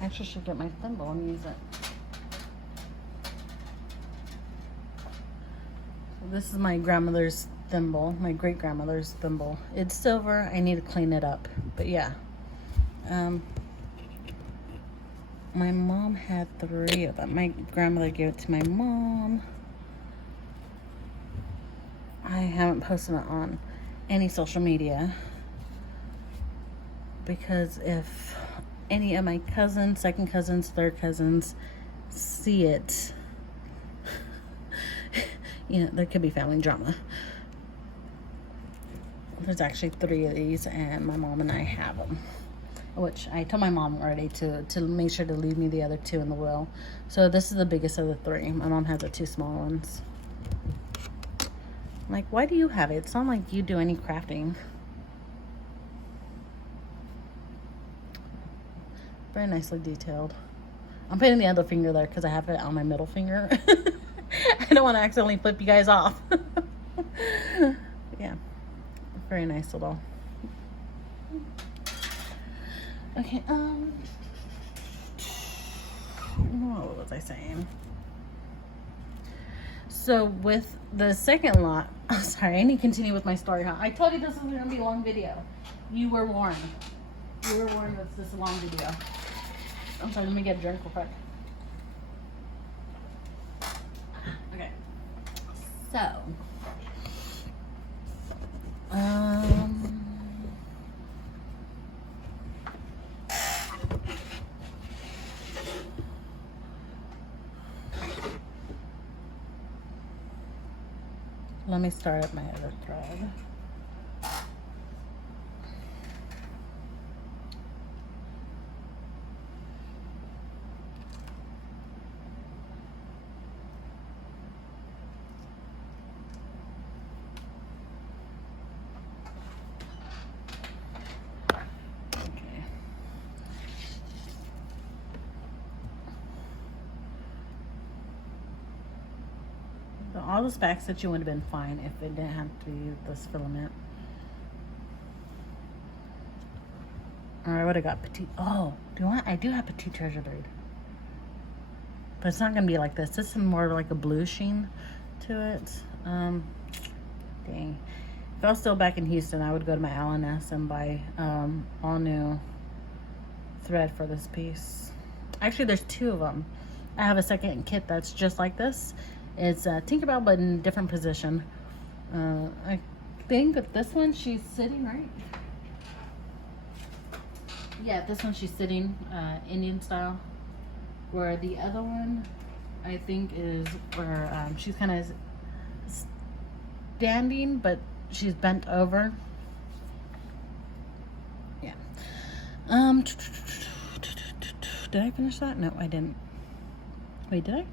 I actually should get my thimble and use it. So this is my grandmother's thimble, my great-grandmother's thimble. It's silver. I need to clean it up. But yeah. My mom had 3 of them. My grandmother gave it to my mom. I haven't posted it on any social media because if any of my cousins, second cousins, third cousins see it, you know, there could be family drama. There's actually 3 of these, and my mom and I have them, which I told my mom already to make sure to leave me the other 2 in the will. So this is the biggest of the 3. My mom has the 2 small ones. I'm like, why do you have it? It's not like you do any crafting. Very nicely detailed. I'm putting the other finger there because I have it on my middle finger. I don't want to accidentally flip you guys off. Yeah. Very nice little. Okay, what was I saying? So with the second lot, oh, sorry, I need to continue with my story, huh? I told you this was going to be a long video. You were warned. You were warned that this is a long video. I'm sorry, let me get a drink real quick. Okay. So, let me start up my other thread. All this back stitching would have been fine if it didn't have to be this filament. Or I would have got petite. Oh, I do have petite treasure braid. But it's not going to be like this. This is more like a blue sheen to it. Dang. If I was still back in Houston, I would go to my L&S and buy all new thread for this piece. Actually, there's 2 of them. I have a second kit that's just like this. It's Tinkerbell, but in a different position. I think that this one, she's sitting, right? Yeah, this one she's sitting, Indian style. Where the other one, I think, is where she's kind of standing, but she's bent over. Yeah. Did I finish that? No, I didn't. Wait, did I?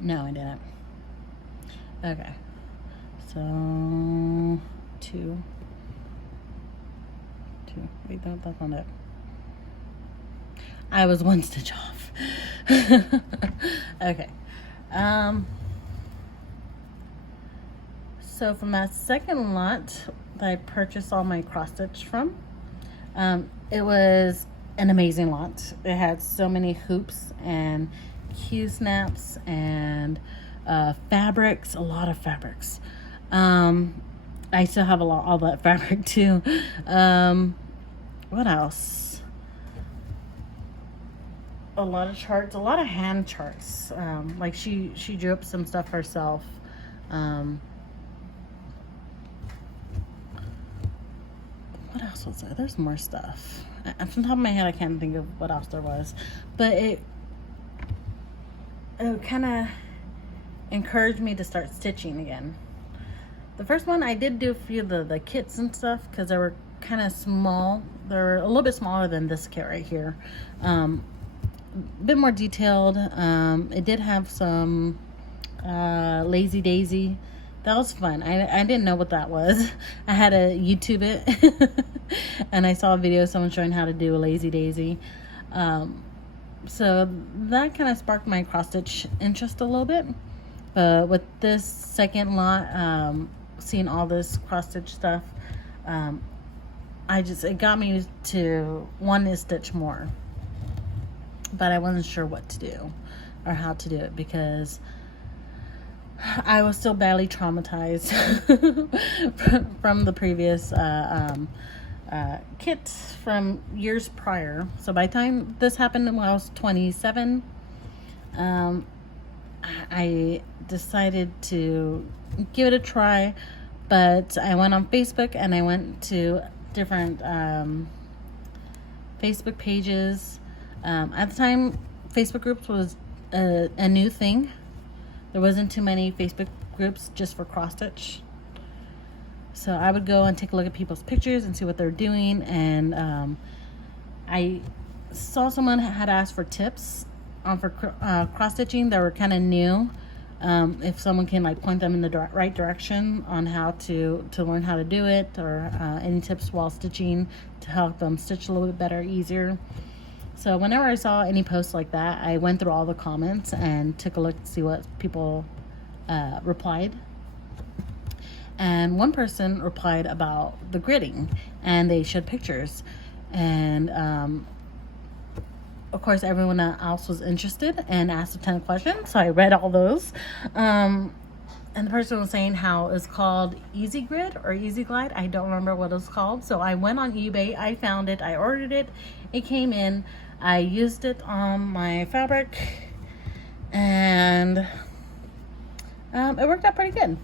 No, I didn't. Okay. So, 2. Wait, no, that's not it. I was 1 stitch off. Okay. So from that second lot that I purchased all my cross stitch from, it was an amazing lot. It had so many hoops and Q-snaps and fabrics, a lot of fabrics. I still have all that fabric too. What else? A lot of charts, a lot of hand charts. Like she drew up some stuff herself. What else was there? There's more stuff. From the top of my head, I can't think of what else there was. But it kind of encouraged me to start stitching again. The first one, I did do a few of the kits and stuff because they were kind of small. They're a little bit smaller than this kit right here. A bit more detailed. It did have some Lazy Daisy. That was fun. I didn't know what that was. I had to YouTube it. And I saw a video of someone showing how to do a Lazy Daisy. So that kind of sparked my cross stitch interest a little bit. But with this second lot, seeing all this cross stitch stuff, it got me to want to stitch more. But I wasn't sure what to do or how to do it because I was still badly traumatized from the previous kit from years prior. So by the time this happened when I was 27, I decided to give it a try. But I went on Facebook and I went to different Facebook pages. At the time, Facebook groups was a new thing. There wasn't too many Facebook groups just for cross stitch. So I would go and take a look at people's pictures and see what they're doing. And I saw someone had asked for tips for cross stitching that were kind of new. If someone can like point them in the right direction on how to learn how to do it, or any tips while stitching to help them stitch a little bit better, easier. So whenever I saw any posts like that, I went through all the comments and took a look to see what people replied. And one person replied about the gridding, and they showed pictures. And of course, everyone else was interested and asked a ton of questions, so I read all those. And the person was saying how it's called Easy Grid or Easy Glide. I don't remember what it was called. So I went on eBay, I found it, I ordered it, it came in. I used it on my fabric, and it worked out pretty good.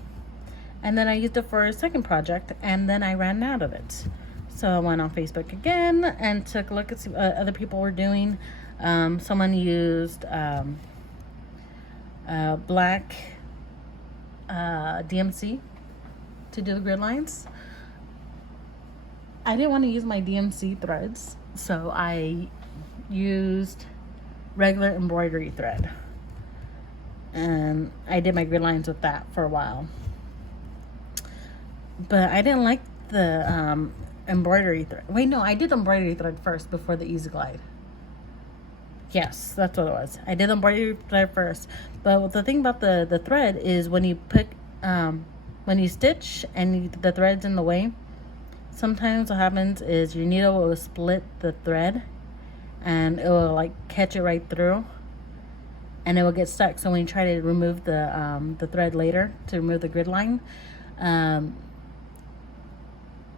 And then I used it for a second project, and then I ran out of it. So I went on Facebook again and took a look at what other people were doing. Someone used black DMC to do the grid lines. I didn't want to use my DMC threads, so I used regular embroidery thread, and I did my grid lines with that for a while. But I didn't like the embroidery thread. Wait, no, I did embroidery thread first before the Easy Glide. Yes, that's what it was. I did embroidery thread first. But the thing about the thread is when you put when you stitch and the thread's in the way, sometimes what happens is your needle will split the thread, and it will like catch it right through, and it will get stuck. So when you try to remove the thread later to remove the grid line,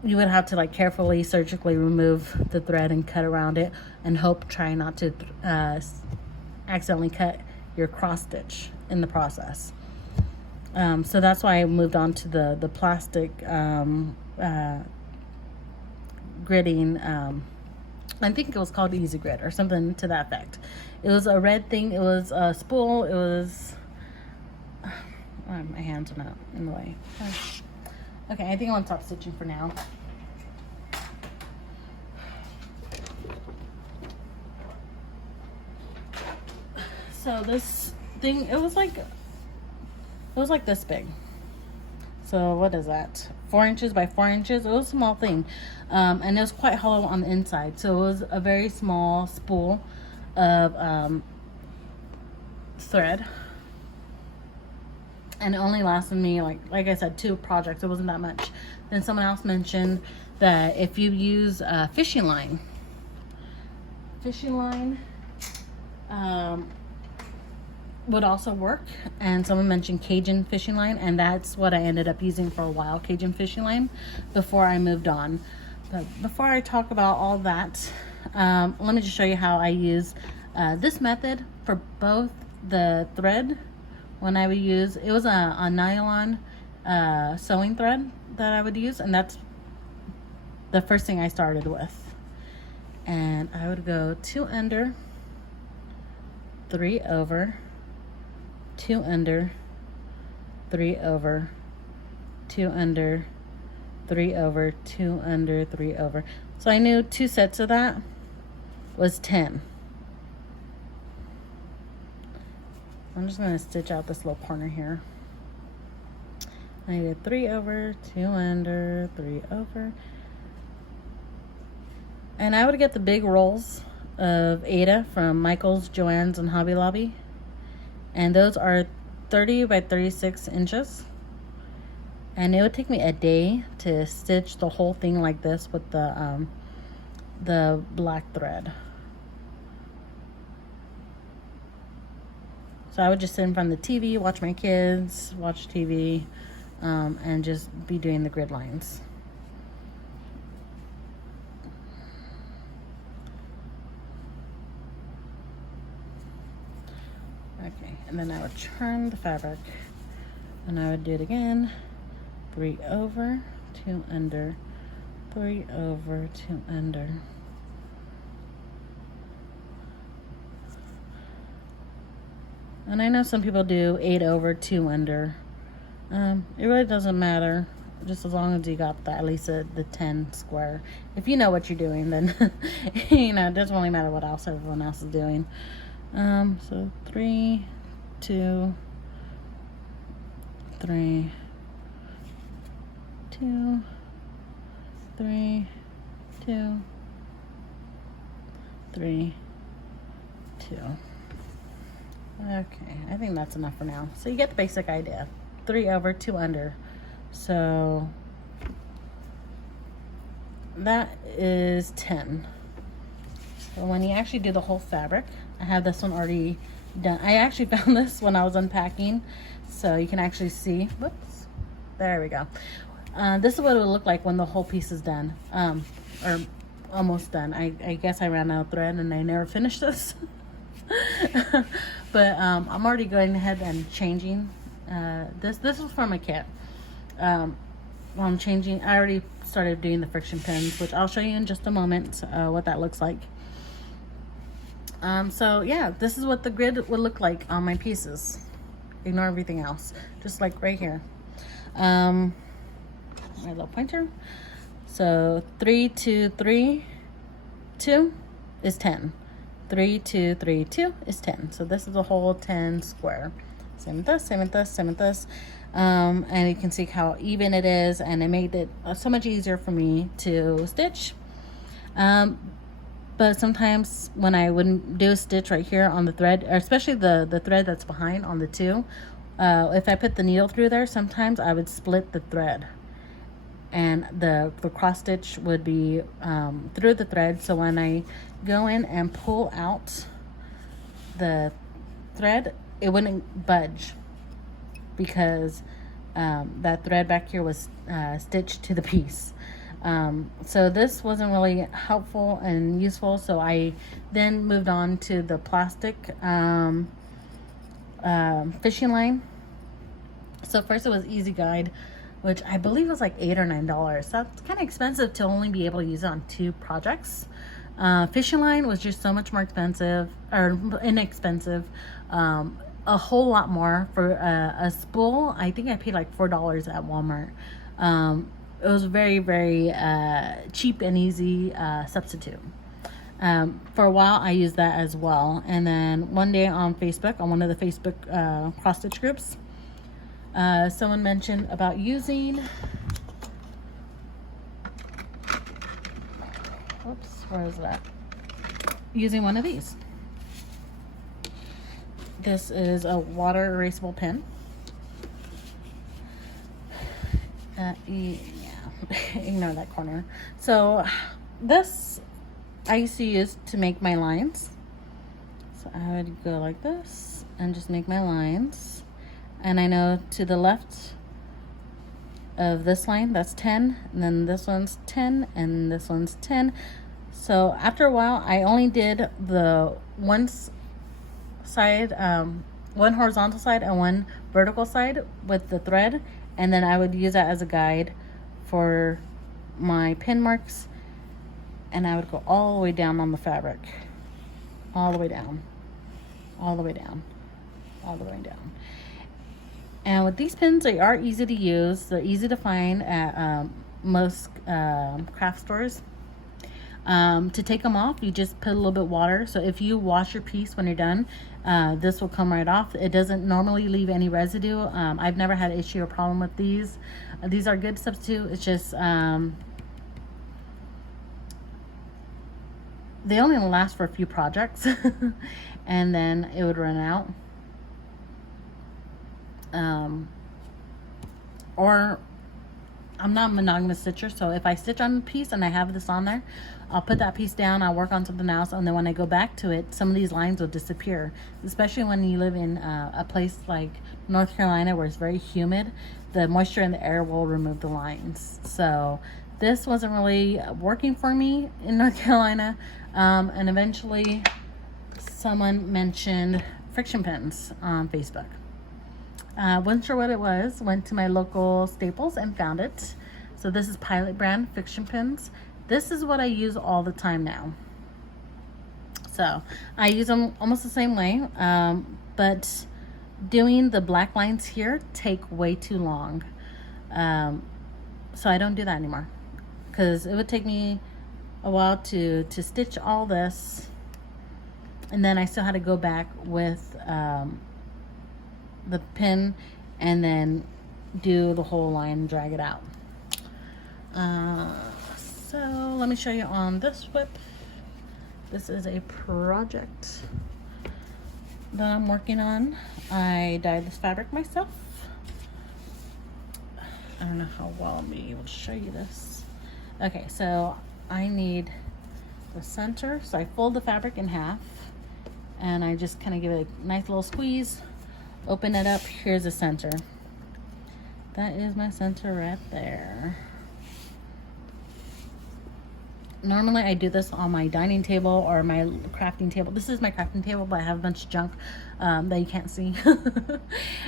you would have to like carefully surgically remove the thread and cut around it, and try not to accidentally cut your cross stitch in the process. So that's why I moved on to the plastic gridding. I think it was called Easy Grid or something to that effect. It was a red thing. It was a spool. It was my hands are not in the way. Okay, I think I want to stop stitching for now. So this thing, it was like this big. So what is that? 4 inches by 4 inches. It was a small thing. And it was quite hollow on the inside. So it was a very small spool of thread. And it only lasted me, like I said, 2 projects. It wasn't that much. Then someone else mentioned that if you use fishing line would also work. And someone mentioned Cajun fishing line, and that's what I ended up using for a while, Cajun fishing line, before I moved on. But before I talk about all that, let me just show you how I use this method for both the thread. When I would use, it was a nylon sewing thread that I would use, and that's the first thing I started with. And I would go 2 under, 3 over, 2 under, 3 over, 2 under, 3 over, 2 under, 3 over. So I knew 2 sets of that was 10. I'm just going to stitch out this little corner here. I did 3 over, 2 under, 3 over. And I would get the big rolls of Ada from Michael's, Joann's, and Hobby Lobby. And those are 30 by 36 inches. And it would take me a day to stitch the whole thing like this with the black thread. So I would just sit in front of the TV, watch my kids, watch TV, and just be doing the grid lines. Okay, and then I would turn the fabric, and I would do it again. 3 over, 2 under, 3 over, 2 under. And I know some people do 8 over, 2 under. It really doesn't matter, just as long as you got at least the 10 square. If you know what you're doing, then you know, it doesn't really matter what else everyone else is doing. So 3, 2, 3, 2, 3, 2, 3, 2. Okay, I think that's enough for now. So you get the basic idea. 3 over, 2 under. So that is 10. So when you actually do the whole fabric, I have this one already done. I actually found this when I was unpacking, so you can actually see. Whoops. There we go. This is what it would look like when the whole piece is done, or almost done. I guess I ran out of thread and I never finished this. But I'm already going ahead and changing this was from a kit. While I'm changing, I already started doing the friction pins, which I'll show you in just a moment what that looks like. So yeah, this is what the grid would look like on my pieces. Ignore everything else, just like right here. My little pointer. So 3, 2, 3, 2 is 10. 3, 2, 3, 2 is 10. So this is a whole 10 square. Same with this, same with this, same with this. And you can see how even it is, and it made it so much easier for me to stitch. But sometimes when I wouldn't do a stitch right here on the thread, or especially the thread that's behind on the 2, if I put the needle through there, sometimes I would split the thread. And the cross stitch would be through the thread. So when I go in and pull out the thread, it wouldn't budge because that thread back here was stitched to the piece. So this wasn't really helpful and useful, so I then moved on to the plastic fishing line. So first it was Easy Guide, which I believe was like $8 or $9. That's kind of expensive to only be able to use it on 2 projects. Fishing line was just so much more expensive, or inexpensive. A whole lot more for a spool. I think I paid like $4 at Walmart. It was very, very cheap and easy substitute. For a while I used that as well, and then one day on Facebook, on one of the Facebook cross stitch groups, Someone mentioned about using, oops, where is that? Using one of these. This is a water erasable pen. Yeah, ignore that corner. So this I used to use to make my lines. So I would go like this and just make my lines. And I know to the left of this line, that's 10, and then this one's 10, and this one's 10. So after a while, I only did the one side, one horizontal side and one vertical side with the thread, and then I would use that as a guide for my pin marks, and I would go all the way down on the fabric, all the way down, all the way down, all the way down. And with these pins, they are easy to use. They're easy to find at most craft stores. To take them off, you just put a little bit of water. So if you wash your piece when you're done, this will come right off. It doesn't normally leave any residue. I've never had an issue or problem with these. These are good substitute. It's just they only last for a few projects and then it would run out. Or I'm not a monogamous stitcher, so if I stitch on a piece and I have this on there, I'll put that piece down, I'll work on something else, and then when I go back to it, some of these lines will disappear. Especially when you live in a place like North Carolina where it's very humid, the moisture in the air will remove the lines. So this wasn't really working for me in North Carolina, and eventually someone mentioned friction pins on Facebook. Wasn't sure what it was, went to my local Staples and found it. So this is Pilot brand friction pins. This is what I use all the time now. So I use them almost the same way, but doing the black lines here take way too long. So I don't do that anymore because it would take me a while to stitch all this, and then I still had to go back with the pin and then do the whole line and drag it out. So let me show you on this whip. This is a project that I'm working on. I dyed this fabric myself. I don't know how well I'll be able to show you this. Okay, so I need the center, so I fold the fabric in half and I just kind of give it a nice little squeeze, open it up. Here's the center. That is my center right there. Normally I do this on my dining table or my crafting table. This is my crafting table, but I have a bunch of junk that you can't see.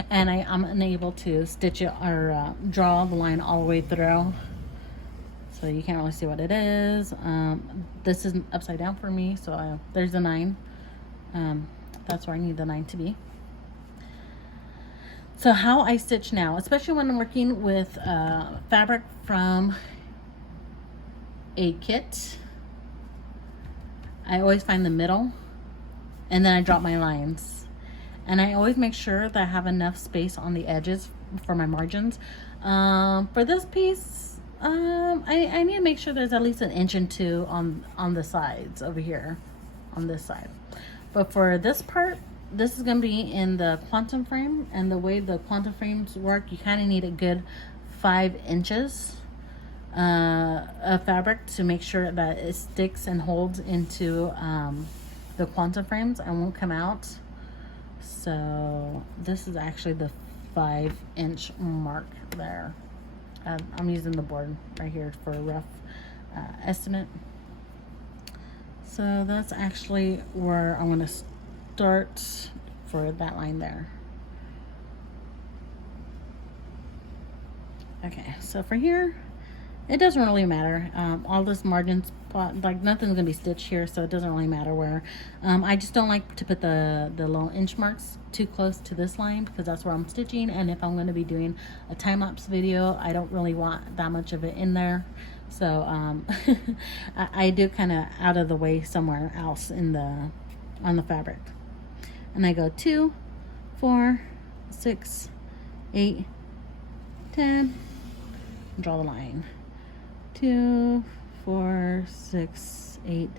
And I'm unable to stitch it or draw the line all the way through. So you can't really see what it is. This is upside down for me, so there's a 9. That's where I need the 9 to be. So how I stitch now, especially when I'm working with fabric from a kit, I always find the middle and then I drop my lines, and I always make sure that I have enough space on the edges for my margins. For this piece, I need to make sure there's at least 1 inch and 2 on the sides over here on this side. But for this part, this is going to be in the quantum frame, and the way the quantum frames work, you kind of need a good 5 inches of fabric to make sure that it sticks and holds into the quantum frames and won't come out. So this is actually the 5-inch mark there. I'm using the board right here for a rough estimate. So that's actually where I'm going to start for that line there. Okay, so for here, it doesn't really matter. All this margin spot, like nothing's gonna be stitched here, so it doesn't really matter where. I just don't like to put the little inch marks too close to this line because that's where I'm stitching, and if I'm gonna be doing a time-lapse video, I don't really want that much of it in there. So I do kind of out of the way somewhere else in on the fabric. And I go 2, 4, 6, 8, 10. Draw the line. 2, 4, 6, 8,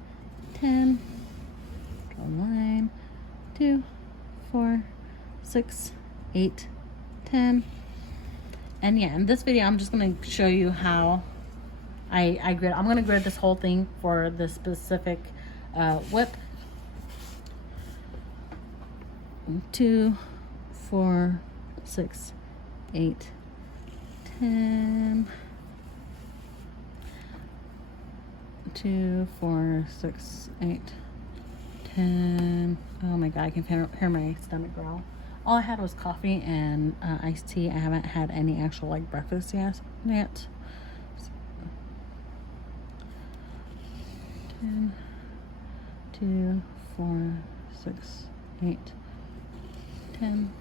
10. Draw the line. 2, 4, 6, 8, 10. And yeah, in this video, I'm just going to show you how I grid. I'm going to grid this whole thing for the specific whip. 2, 4, 6, 8, 10. 2, 4, 6, 8, 10. Oh my god, I can hear my stomach growl. All I had was coffee and iced tea. I haven't had any actual like breakfast yet. 10, 2, 4, 6, 8, 10.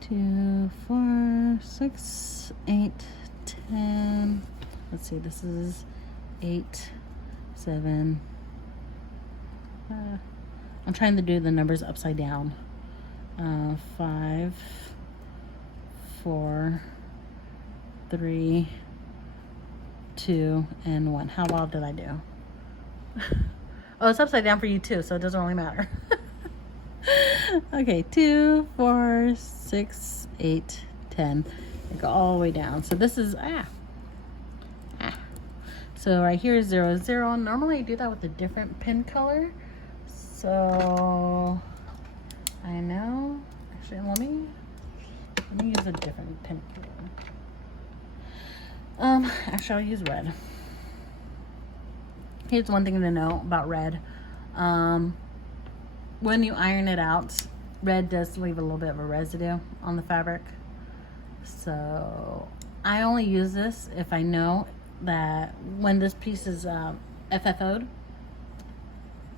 2, 4, 6, 8, 10. Let's see, this is 8, 7. I'm trying to do the numbers upside down. 5, 4, 3, 2, and 1. How well did I do? Oh, it's upside down for you too, so it doesn't really matter. Okay, 2, 4, 6, 8, 10. I go all the way down. So this is So right here is 0, 0. Normally I do that with a different pin color. So I know. Actually, let me use a different pin color. Actually, I'll use red. Here's one thing to know about red. When you iron it out, red does leave a little bit of a residue on the fabric. So I only use this if I know that when this piece is FFO'd,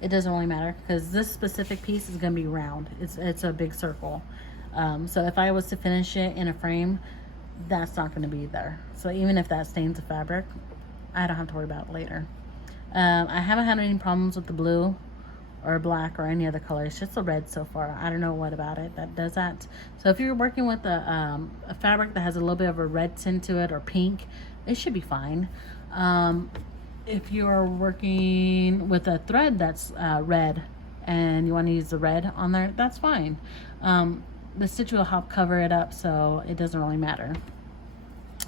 it doesn't really matter because this specific piece is going to be round. It's a big circle. So if I was to finish it in a frame, that's not going to be there. So even if that stains the fabric, I don't have to worry about it later. I haven't had any problems with the blue or black or any other color. It's just the red so far. I don't know what about it that does that. So if you're working with a fabric that has a little bit of a red tint to it or pink, it should be fine. If you're working with a thread that's red and you want to use the red on there, that's fine. The stitch will help cover it up, so it doesn't really matter.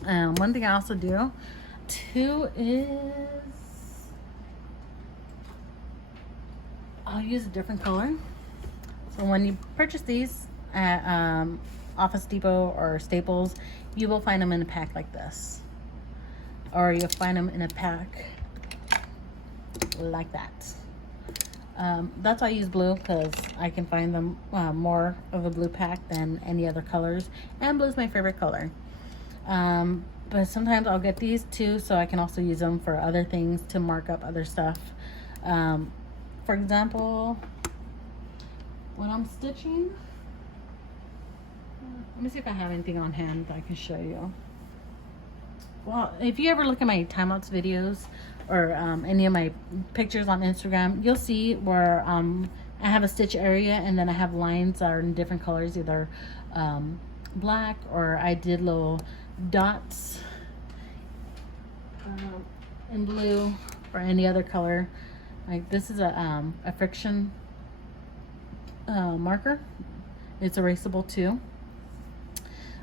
One thing I also do too is I'll use a different color. So when you purchase these at Office Depot or Staples, you will find them in a pack like this, or you'll find them in a pack like that. That's why I use blue, because I can find them more of a blue pack than any other colors, and blue is my favorite color. But sometimes I'll get these too, so I can also use them for other things to mark up other stuff. For example, when I'm stitching, let me see if I have anything on hand that I can show you. Well, if you ever look at my time-lapse videos or any of my pictures on Instagram, you'll see where I have a stitch area and then I have lines that are in different colors, either black, or I did little dots in blue or any other color. Like this is a friction marker. It's erasable too.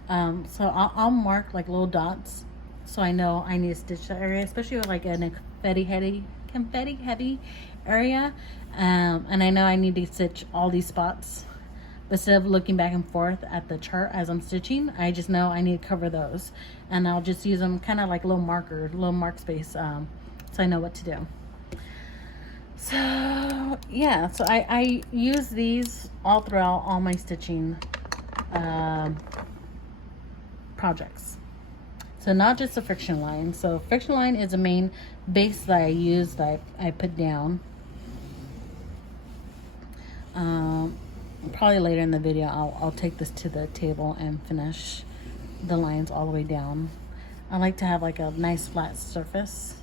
So I'll mark like little dots so I know I need to stitch that area, especially with like a confetti heavy area. And I know I need to stitch all these spots. But instead of looking back and forth at the chart as I'm stitching, I just know I need to cover those. And I'll just use them kind of like a little marker, little mark space, so I know what to do. So yeah, so I use these all throughout all my stitching projects. So not just the friction line. So friction line is the main base that I use, that I put down. Probably later in the video I'll take this to the table and finish the lines all the way down. I like to have like a nice flat surface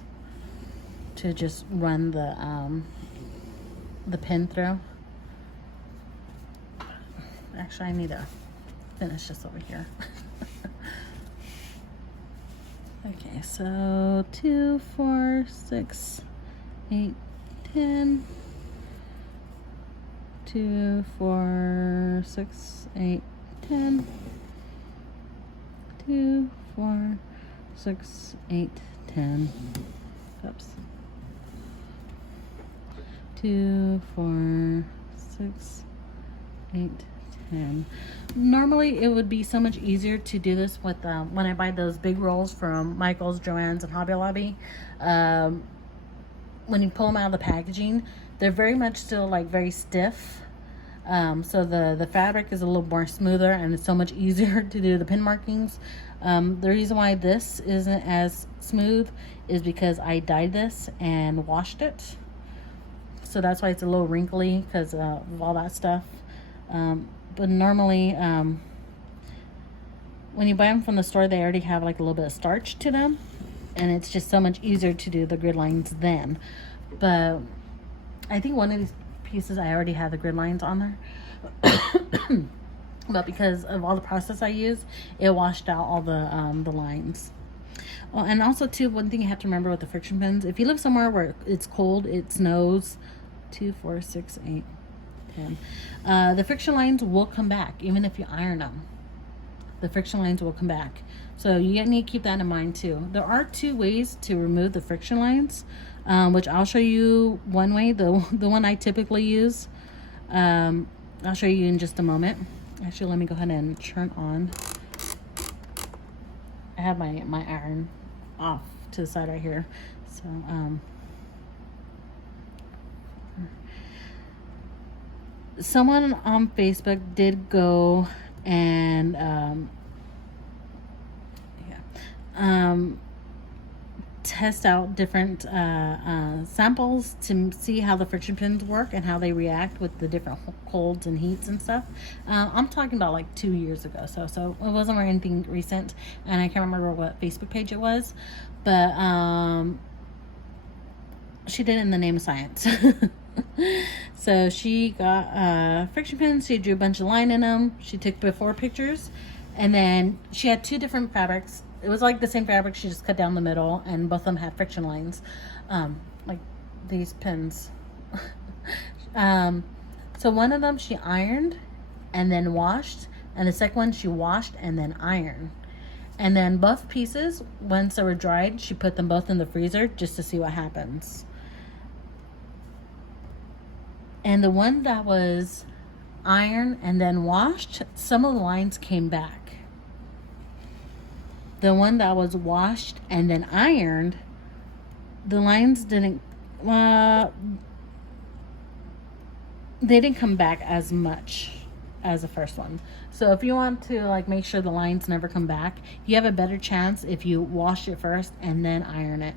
to just run the pin through. Actually, I need to finish this over here. Okay, so 2, 4, 6, 8, 10. 2, 4, 6, 8, 10. 2, 4, 6, 8, 10. Oops. 2, 4, 6, 8, 10. Normally it would be so much easier to do this with when I buy those big rolls from Michael's, Joann's, and Hobby Lobby. When you pull them out of the packaging, they're very much still like very stiff. So the fabric is a little more smoother, and it's so much easier to do the pin markings. The reason why this isn't as smooth is because I dyed this and washed it. So that's why it's a little wrinkly, because of all that stuff. But normally, when you buy them from the store, they already have like a little bit of starch to them, and it's just so much easier to do the grid lines then. But I think one of these pieces I already have the grid lines on there. But because of all the process I use, it washed out all the lines. Oh, and also too, one thing you have to remember with the friction pins, if you live somewhere where it's cold, it snows, 2, 4, 6, 8, 10. The friction lines will come back even if you iron them. The friction lines will come back. So you need to keep that in mind too. There are 2 ways to remove the friction lines, which I'll show you one way, the one I typically use. I'll show you in just a moment. Actually, let me go ahead and turn on. I have my iron off to the side right here. So, someone on Facebook did go and, test out different samples to see how the friction pins work and how they react with the different colds and heats and stuff. I'm talking about like 2 years ago, so it wasn't anything recent, and I can't remember what Facebook page it was, but she did it in the name of science. So she got friction pins. She drew a bunch of line in them. She took before pictures, and then she had 2 different fabrics. It was like the same fabric, she just cut down the middle, and both of them had friction lines, like these pins. So one of them she ironed and then washed, and the second one she washed and then ironed. And then both pieces, once they were dried, she put them both in the freezer just to see what happens. And the one that was ironed and then washed, some of the lines came back. The one that was washed and then ironed, the lines didn't, they didn't come back as much as the first one. So if you want to like make sure the lines never come back, you have a better chance if you wash it first and then iron it.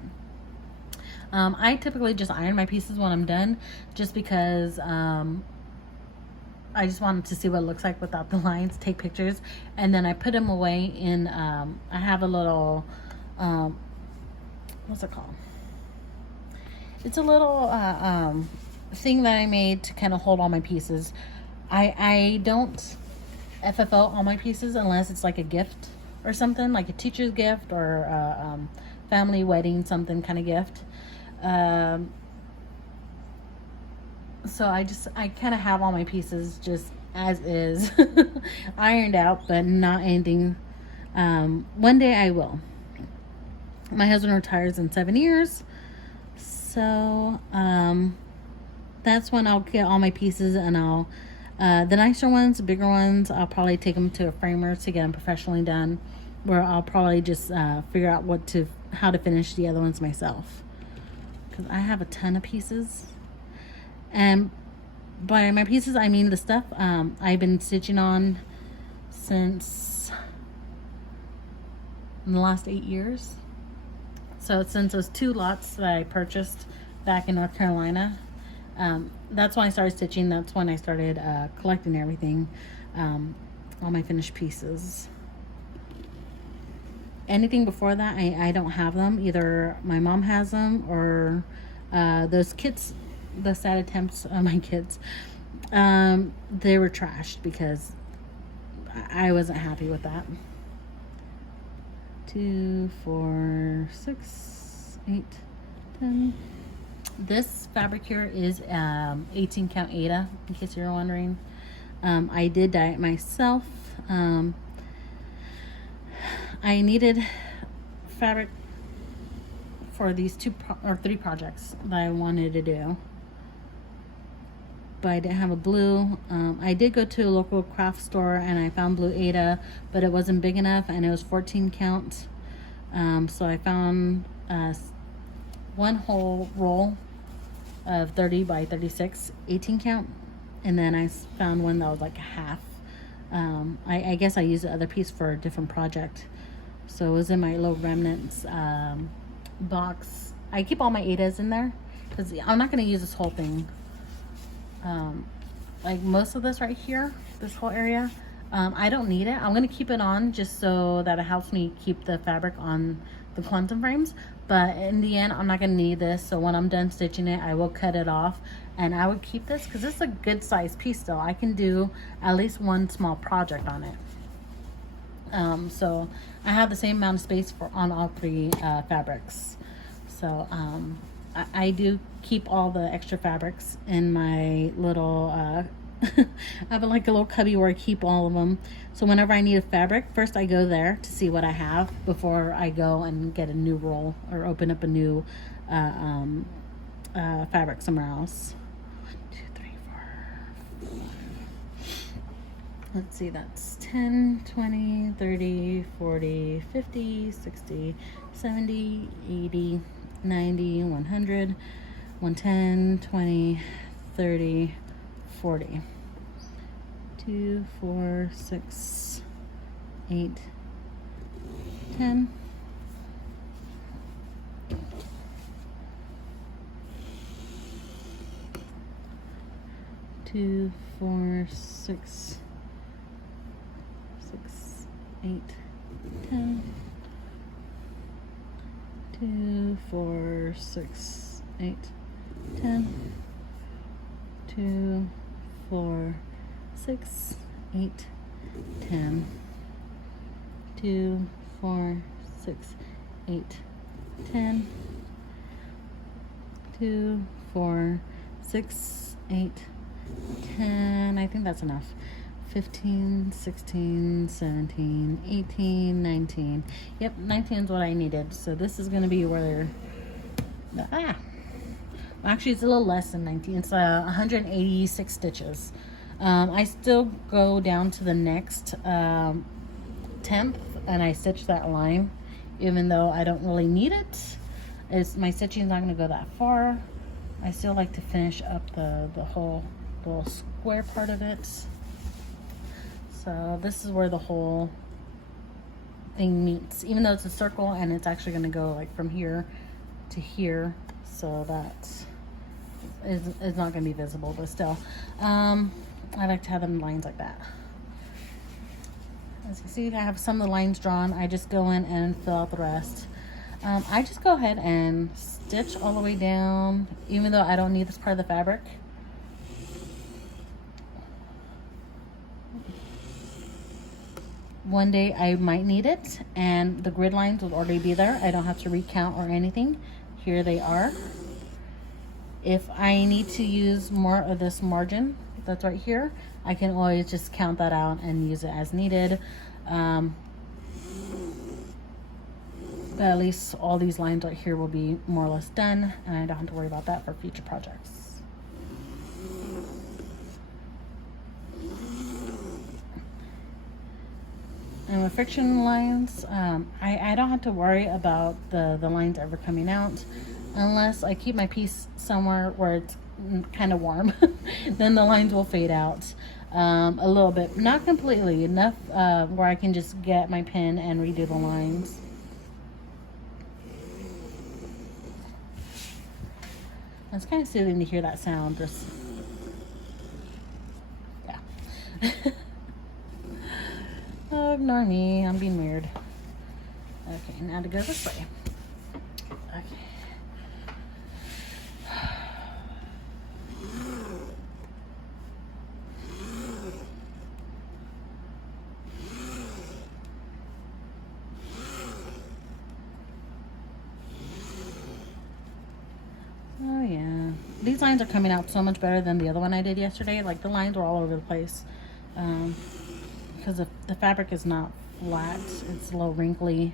I typically just iron my pieces when I'm done, just because I just wanted to see what it looks like without the lines, take pictures, and then I put them away in, I have a little, what's it called? It's a little thing that I made to kind of hold all my pieces. I don't FFO all my pieces unless it's like a gift or something, like a teacher's gift or a family wedding, something kind of gift. So I kind of have all my pieces just as is, ironed out, but not anything. One day I will. My husband retires in 7 years, so that's when I'll get all my pieces, and I'll the nicer ones, the bigger ones, I'll probably take them to a framer to get them professionally done, where I'll probably just figure out how to finish the other ones myself, because I have a ton of pieces. And by my pieces, I mean the stuff I've been stitching on since the last 8 years. So since those 2 lots that I purchased back in North Carolina, that's when I started stitching. That's when I started collecting everything, all my finished pieces. Anything before that, I don't have them. Either my mom has them, or those kits, the sad attempts of my kids, they were trashed because I wasn't happy with that. 2, 4, 6, 8, 10. This fabric here is 18 count Aida, in case you're wondering. I did dye it myself. I needed fabric for these 3 projects that I wanted to do, but I didn't have a blue. I did go to a local craft store and I found blue Aida, but it wasn't big enough and it was 14 count. So I found one whole roll of 30 by 36 18 count, and then I found one that was like a half. I guess I used the other piece for a different project, so it was in my little remnants box. I keep all my Aidas in there because I'm not going to use this whole thing. Like most of this right here, this whole area, I don't need it. I'm going to keep it on just so that it helps me keep the fabric on the quantum frames, but in the end I'm not going to need this. So when I'm done stitching it, I will cut it off, and I would keep this because this is a good size piece still. I can do at least one small project on it. So I have the same amount of space on all 3 fabrics. So I do keep all the extra fabrics in my little I have like a little cubby where I keep all of them. So whenever I need a fabric, first I go there to see what I have before I go and get a new roll or open up a new fabric somewhere else. 1, 2, 3, 4, 5. Let's see, that's 10, 20, 30, 40, 50, 60, 70, 80, 90, 100, 110, 20, 30, 40. 2, 4, 6, 8, 10. 2, 4, 6, 8, 10. 2, 4, 6, 8, 10. 2, 4, 6, 8, 10. 2, 4, 6, 8, 10. 2, 4, 6, 8, 10. I think that's enough. 15, 16, 17, 18, 19. Yep, 19 is what I needed. So this is going to be where well, actually it's a little less than 19. It's 186 stitches. I still go down to the next 10th and I stitch that line, even though I don't really need it. My stitching is not going to go that far. I still like to finish up the whole little square part of it. So this is where the whole thing meets, even though it's a circle, and it's actually going to go like from here to here, so that is not going to be visible, but still I like to have them lines like that. As you see, I have some of the lines drawn. I just go in and fill out the rest. I just go ahead and stitch all the way down, even though I don't need this part of the fabric. One day I might need it, and the grid lines will already be there. I don't have to recount or anything. Here they are. If I need to use more of this margin that's right here, I can always just count that out and use it as needed. But at least all these lines right here will be more or less done, and I don't have to worry about that for future projects. And with friction lines, I don't have to worry about the lines ever coming out, unless I keep my piece somewhere where it's kind of warm. Then the lines will fade out a little bit, not completely, enough where I can just get my pen and redo the lines. It's kind of soothing to hear that sound. Just, yeah. Oh, ignore me. I'm being weird. Okay, now to go this way. Okay. these lines are coming out so much better than the other one I did yesterday. Like the lines were all over the place because the fabric is not flat. It's a little wrinkly.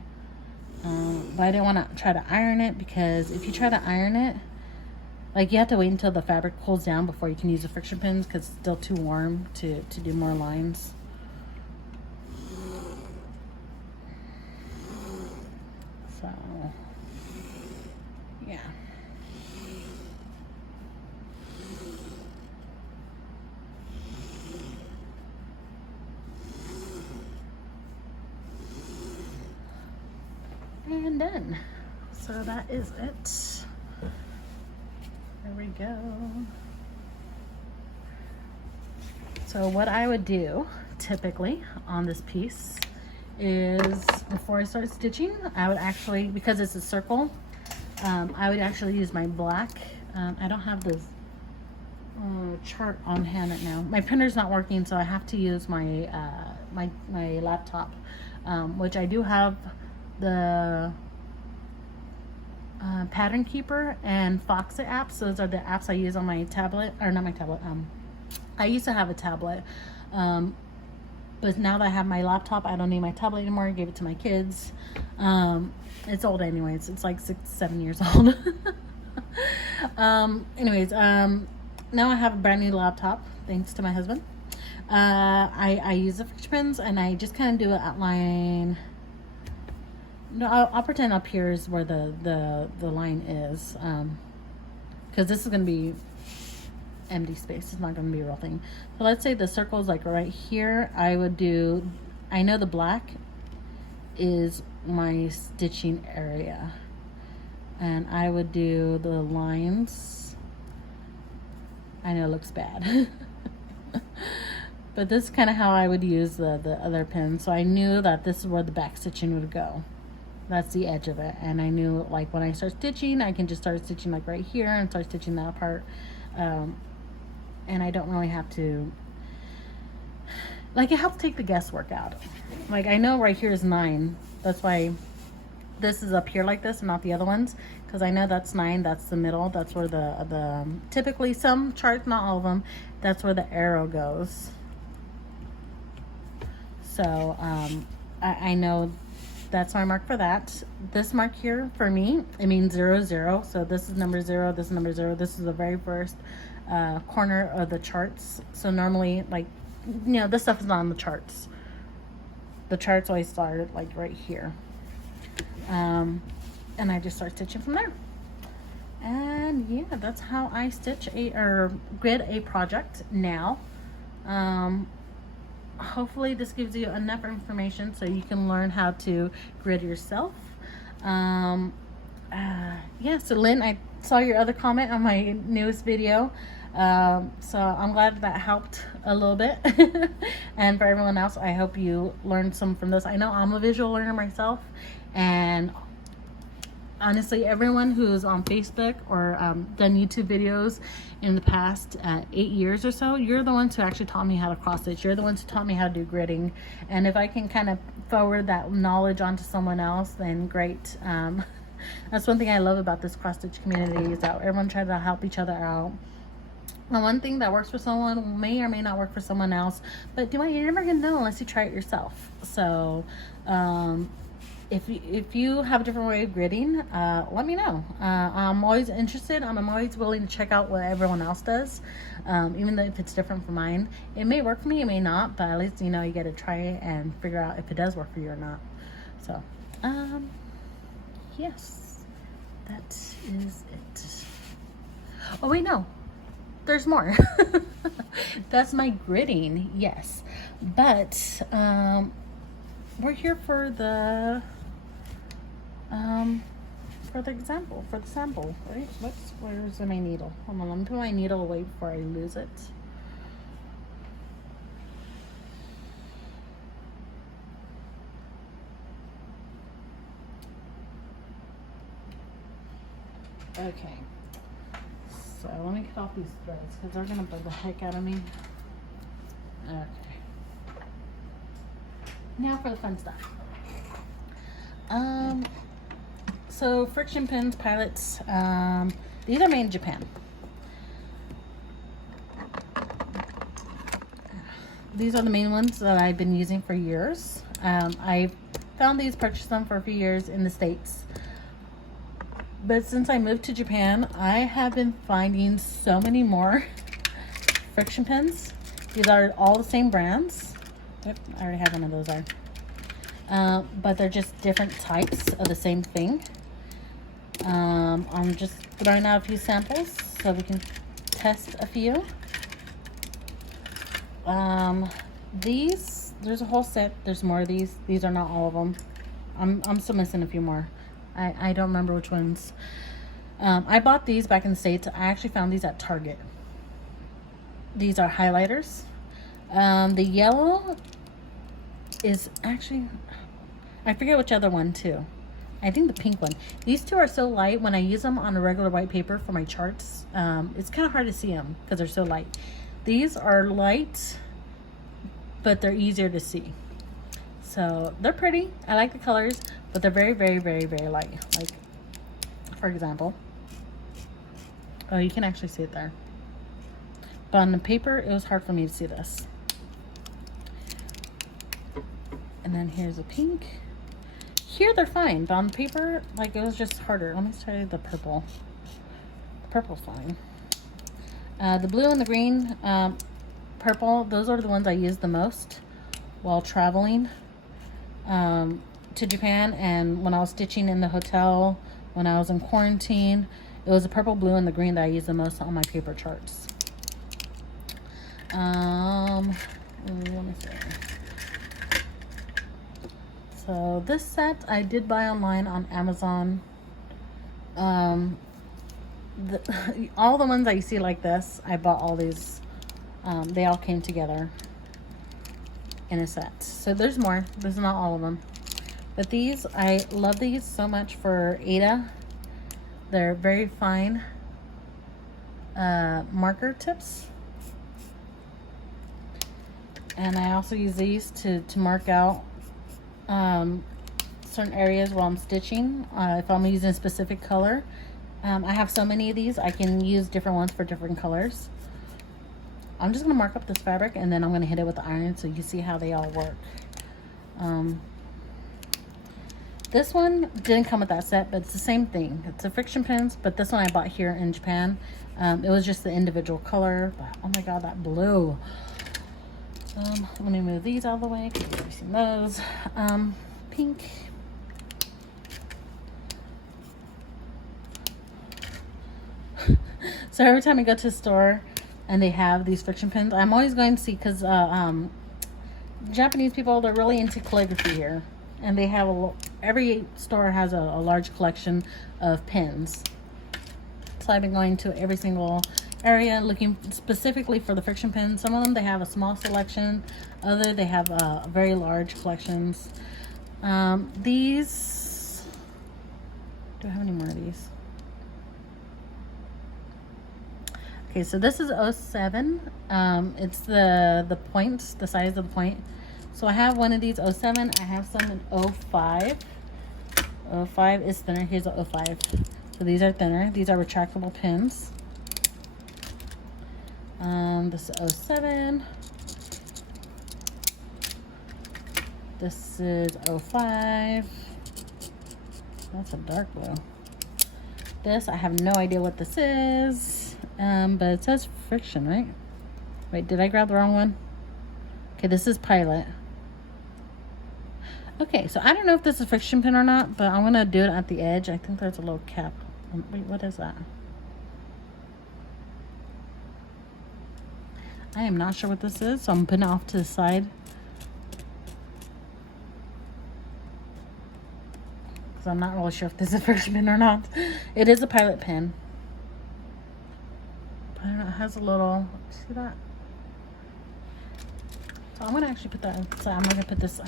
But I didn't want to try to iron it, because if you try to iron it, like, you have to wait until the fabric cools down before you can use the friction pins, because it's still too warm to do more lines. So, yeah. And done. So that is it. There we go. So what I would do typically on this piece is, before I start stitching, I would actually, because it's a circle, I would actually use my black. I don't have this chart on hand right now. My printer's not working, so I have to use my my laptop, which I do have the Pattern Keeper and Foxit apps. Those are the apps I use on my tablet, or not my tablet. I used to have a tablet, but now that I have my laptop, I don't need my tablet anymore. I gave it to my kids. It's old anyways. It's like 6-7 years old. Anyways, now I have a brand new laptop, thanks to my husband. I use the friction pins, and I just kind of do an outline. No, I'll pretend up here is where the line is, because this is going to be empty space. It's not going to be a real thing. So let's say the circle is like right here. I would do, I know the black is my stitching area, and I would do the lines. I know it looks bad. But this is kind of how I would use the other pin. So I knew that this is where the back stitching would go. That's the edge of it. And I knew, like, when I start stitching, I can just start stitching like right here and start stitching that part. And I don't really have to, like, it helps take the guesswork out. Like, I know right here is 9. That's why this is up here like this and not the other ones, because I know that's 9. That's the middle. That's where the typically, some charts, not all of them, that's where the arrow goes. So I know that's my mark for that. This mark here, for me, it means 0, 0. So this is number 0, this is number 0. This is the very first corner of the charts. So normally, like, you know, this stuff is not on the charts. The charts always start like right here. And I just start stitching from there. And yeah, that's how I stitch or grid a project now. Hopefully this gives you enough information so you can learn how to grid yourself. Yeah, so Lynn, I saw your other comment on my newest video. So I'm glad that helped a little bit. And for everyone else, I hope you learned some from this. I know I'm a visual learner myself, and honestly, everyone who's on Facebook or done YouTube videos in the past 8 years or so, you're the ones who actually taught me how to cross stitch. You're the ones who taught me how to do gridding. And if I can kind of forward that knowledge onto someone else, then great. That's one thing I love about this cross stitch community, is that everyone tries to help each other out. And one thing that works for someone may or may not work for someone else, but you're never gonna know unless you try it yourself. So if you have a different way of gridding, let me know. I'm always interested. I'm always willing to check out what everyone else does, even though if it's different from mine. It may work for me, it may not, but at least, you know, you get to try it and figure out if it does work for you or not. So yes, that is it. Oh wait, no, there's more. That's my gridding, yes, but we're here for the example, for the sample, right? Where's my needle? Hold on, let me put my needle away before I lose it. Okay, so let me cut off these threads because they're gonna bug the heck out of me. Okay, now for the fun stuff. So friction pins, pilots, these are made in Japan. these are the main ones that I've been using for years. I found these, purchased them for a few years in the States. But since I moved to Japan, I have been finding so many more friction pins. These are all the same brands. Yep, I already have one of those on. But they're just different types of the same thing. I'm just throwing out a few samples so we can test a few. These, there's a whole set. There's more of these. These are not all of them. I'm still missing a few more. I don't remember which ones. I bought these back in the States. I actually found these at Target. These are highlighters. The yellow is actually, I forget which other one too. I think the pink one. These two are so light when I use them on a regular white paper for my charts. It's kind of hard to see them because they're so light. These are light, but they're easier to see. So they're pretty. I like the colors, but they're very, very, very, very light. Like, for example, oh, you can actually see it there. But on the paper, it was hard for me to see this. And then here's a pink. Here they're fine, but on the paper, like, it was just harder. Let me try the purple. The purple's fine. The blue and the green, purple, those are the ones I use the most while traveling to Japan, and when I was stitching in the hotel, when I was in quarantine. It was the purple, blue, and the green that I use the most on my paper charts. Let me see. So this set I did buy online on Amazon. All the ones that you see like this, I bought all these. They all came together in a set. So there's more. There's not all of them. But these, I love these so much for Ada. They're very fine marker tips. And I also use these to mark out certain areas while I'm stitching. If I'm using a specific color. I have so many of these, I can use different ones for different colors. I'm just going to mark up this fabric and then I'm going to hit it with the iron so you can see how they all work. This one didn't come with that set, but it's the same thing. It's a friction pins, but this one I bought here in Japan. It was just the individual color, but oh my god, that blue. Let me move these out of the way because you've seen those. Pink. So every time I go to a store and they have these friction pins, I'm always going to see, because Japanese people, they're really into calligraphy here, and they have every store has a large collection of pins. So I've been going to every single area looking specifically for the friction pins. Some of them they have a small selection, other they have very large collections. These, do I have any more of these? Okay, so this is 07. It's the points, the size of the point. So I have one of these 07. I have some in 05. 05 is thinner. Here's a 05. So these are thinner. These are retractable pins. This is 07. This is 05. That's a dark blue. This, I have no idea what this is. But it says friction, right? Wait, did I grab the wrong one? Okay, this is Pilot. Okay, so I don't know if this is friction pin or not, but I'm gonna do it at the edge. I think there's a little cap. Wait, what is that? I am not sure what this is, so I'm putting it off to the side. Because I'm not really sure if this is a friction pin or not. It is a Pilot pin. I don't know, it has a little, see that? So I'm gonna actually put that inside. I'm gonna put this,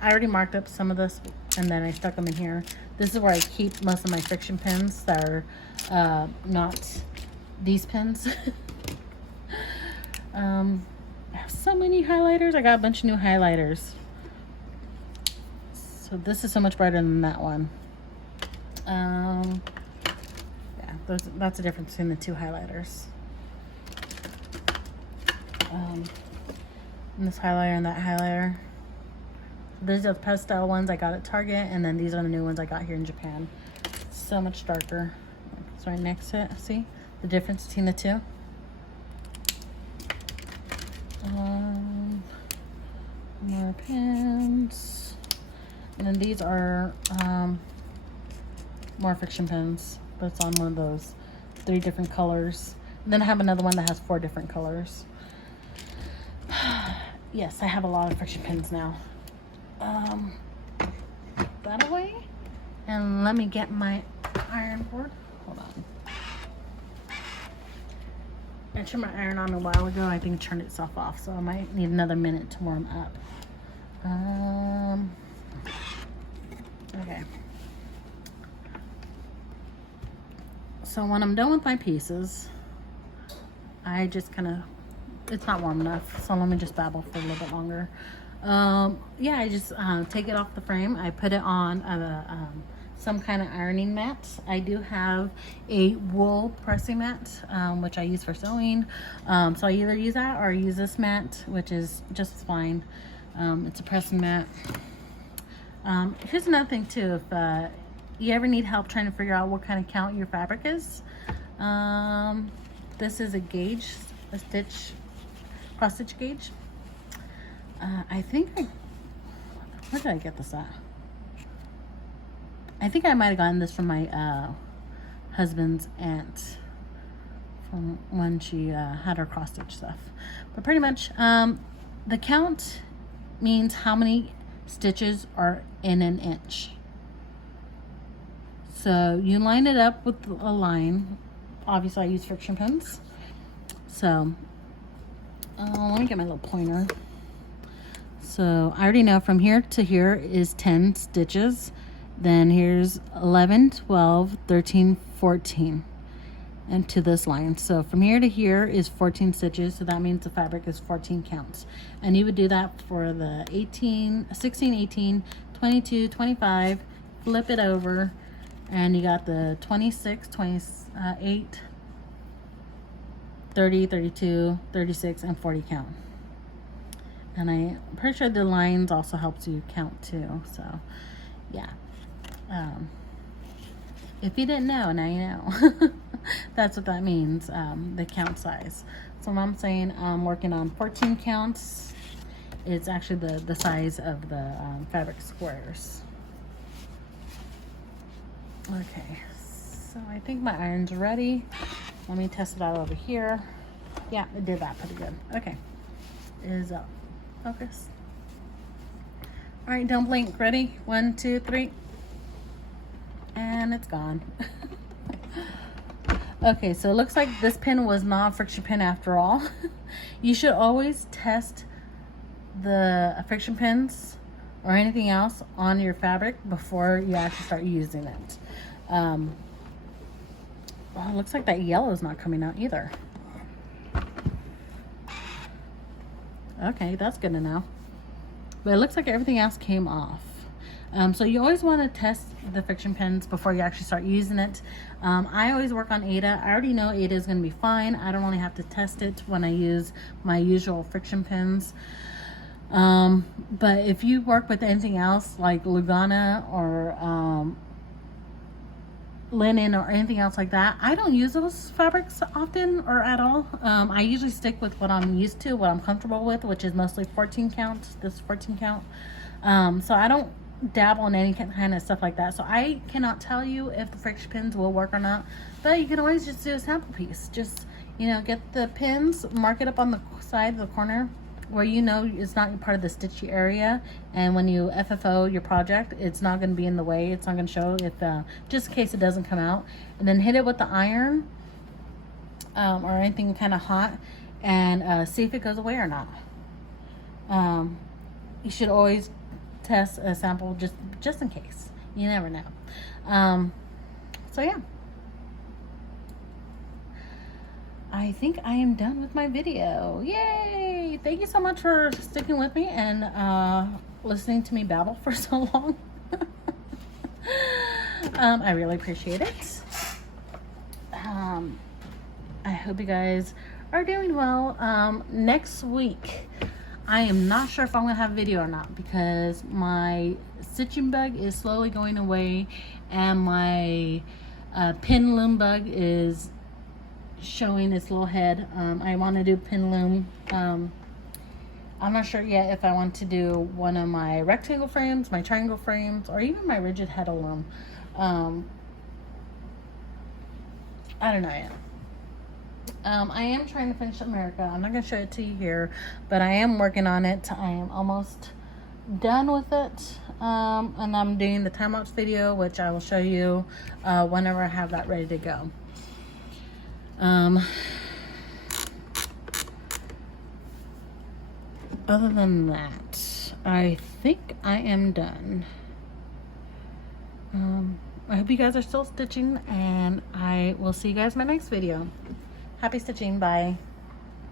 I already marked up some of this and then I stuck them in here. This is where I keep most of my friction pins that are not these pins. I have so many highlighters. I got a bunch of new highlighters. So this is so much brighter than that one. That's the difference between the two highlighters. And this highlighter and that highlighter. These are the pastel ones I got at Target, and then these are the new ones I got here in Japan. So much darker. It's right next to it. See the difference between the two? More pins. And then these are more friction pins, but it's on one of those 3 different colors. And then I have another one that has 4 different colors. Yes, I have a lot of friction pins now. That away. And let me get my iron board. Hold on. I turned my iron on a while ago. I think it turned itself off, so I might need another minute to warm up. Okay. So when I'm done with my pieces, I just kind of, it's not warm enough, so let me just babble for a little bit longer. Yeah, I just take it off the frame. I put it on some kind of ironing mat. I do have a wool pressing mat, which I use for sewing. So I either use that or use this mat, which is just fine. It's a pressing mat. Here's another thing too. If you ever need help trying to figure out what kind of count your fabric is, this is a gauge, a stitch, cross stitch gauge. I think where did I get this at? I think I might have gotten this from my husband's aunt from when she had her cross stitch stuff. But pretty much, the count means how many stitches are in an inch. So you line it up with a line. Obviously I use friction pins. So let me get my little pointer. So I already know from here to here is 10 stitches. Then here's 11, 12, 13, 14. And to this line. So from here to here is 14 stitches. So that means the fabric is 14 counts. And you would do that for the 16, 18, 22, 25. Flip it over. And you got the 26, 28, 30, 32, 36, and 40 count. And I'm pretty sure the lines also helps you count too. So, yeah. If you didn't know, now you know. That's what that means, the count size. So when I'm saying I'm working on 14 counts, it's actually the size of the fabric squares. Okay, so I think my iron's ready. Let me test it out over here. Yeah, it did that pretty good. Okay, is up. Focus. All right, don't blink. Ready? 1, 2, 3. And it's gone. Okay, so it looks like this pin was not a friction pin after all. You should always test the friction pins or anything else on your fabric before you actually start using it. Well, it looks like that yellow is not coming out either. Okay, that's good to know. But it looks like everything else came off. So you always want to test the friction pins before you actually start using it. I always work on Ada. I already know Ada is going to be fine. I don't really have to test it when I use my usual friction pins. But if you work with anything else like Lugana or linen or anything else like that, I don't use those fabrics often or at all. I usually stick with what I'm used to, what I'm comfortable with, which is mostly 14 counts, this 14 count. So I don't dabble in any kind of stuff like that. So I cannot tell you if the friction pins will work or not, but you can always just do a sample piece. Just, you know, get the pins, mark it up on the side, the corner, where you know it's not part of the stitchy area, and when you FFO your project, it's not going to be in the way. It's not going to show if just in case it doesn't come out. And then hit it with the iron or anything kind of hot, and see if it goes away or not. You should always test a sample just in case. You never know. So yeah, I think I am done with my video. Yay! Thank you so much for sticking with me and listening to me babble for so long. I really appreciate it. I hope you guys are doing well. Next week, I am not sure if I'm gonna have a video or not because my stitching bug is slowly going away and my pin loom bug is showing its little head. I want to do pin loom. I'm not sure yet if I want to do one of my rectangle frames, my triangle frames, or even my rigid head loom. I don't know yet. I am trying to finish America. I'm not going to show it to you here, but I am working on it. I am almost done with it. And I'm doing the time-lapse video, which I will show you whenever I have that ready to go. Other than that, I think I am done. I hope you guys are still stitching, and I will see you guys in my next video. Happy stitching. Bye.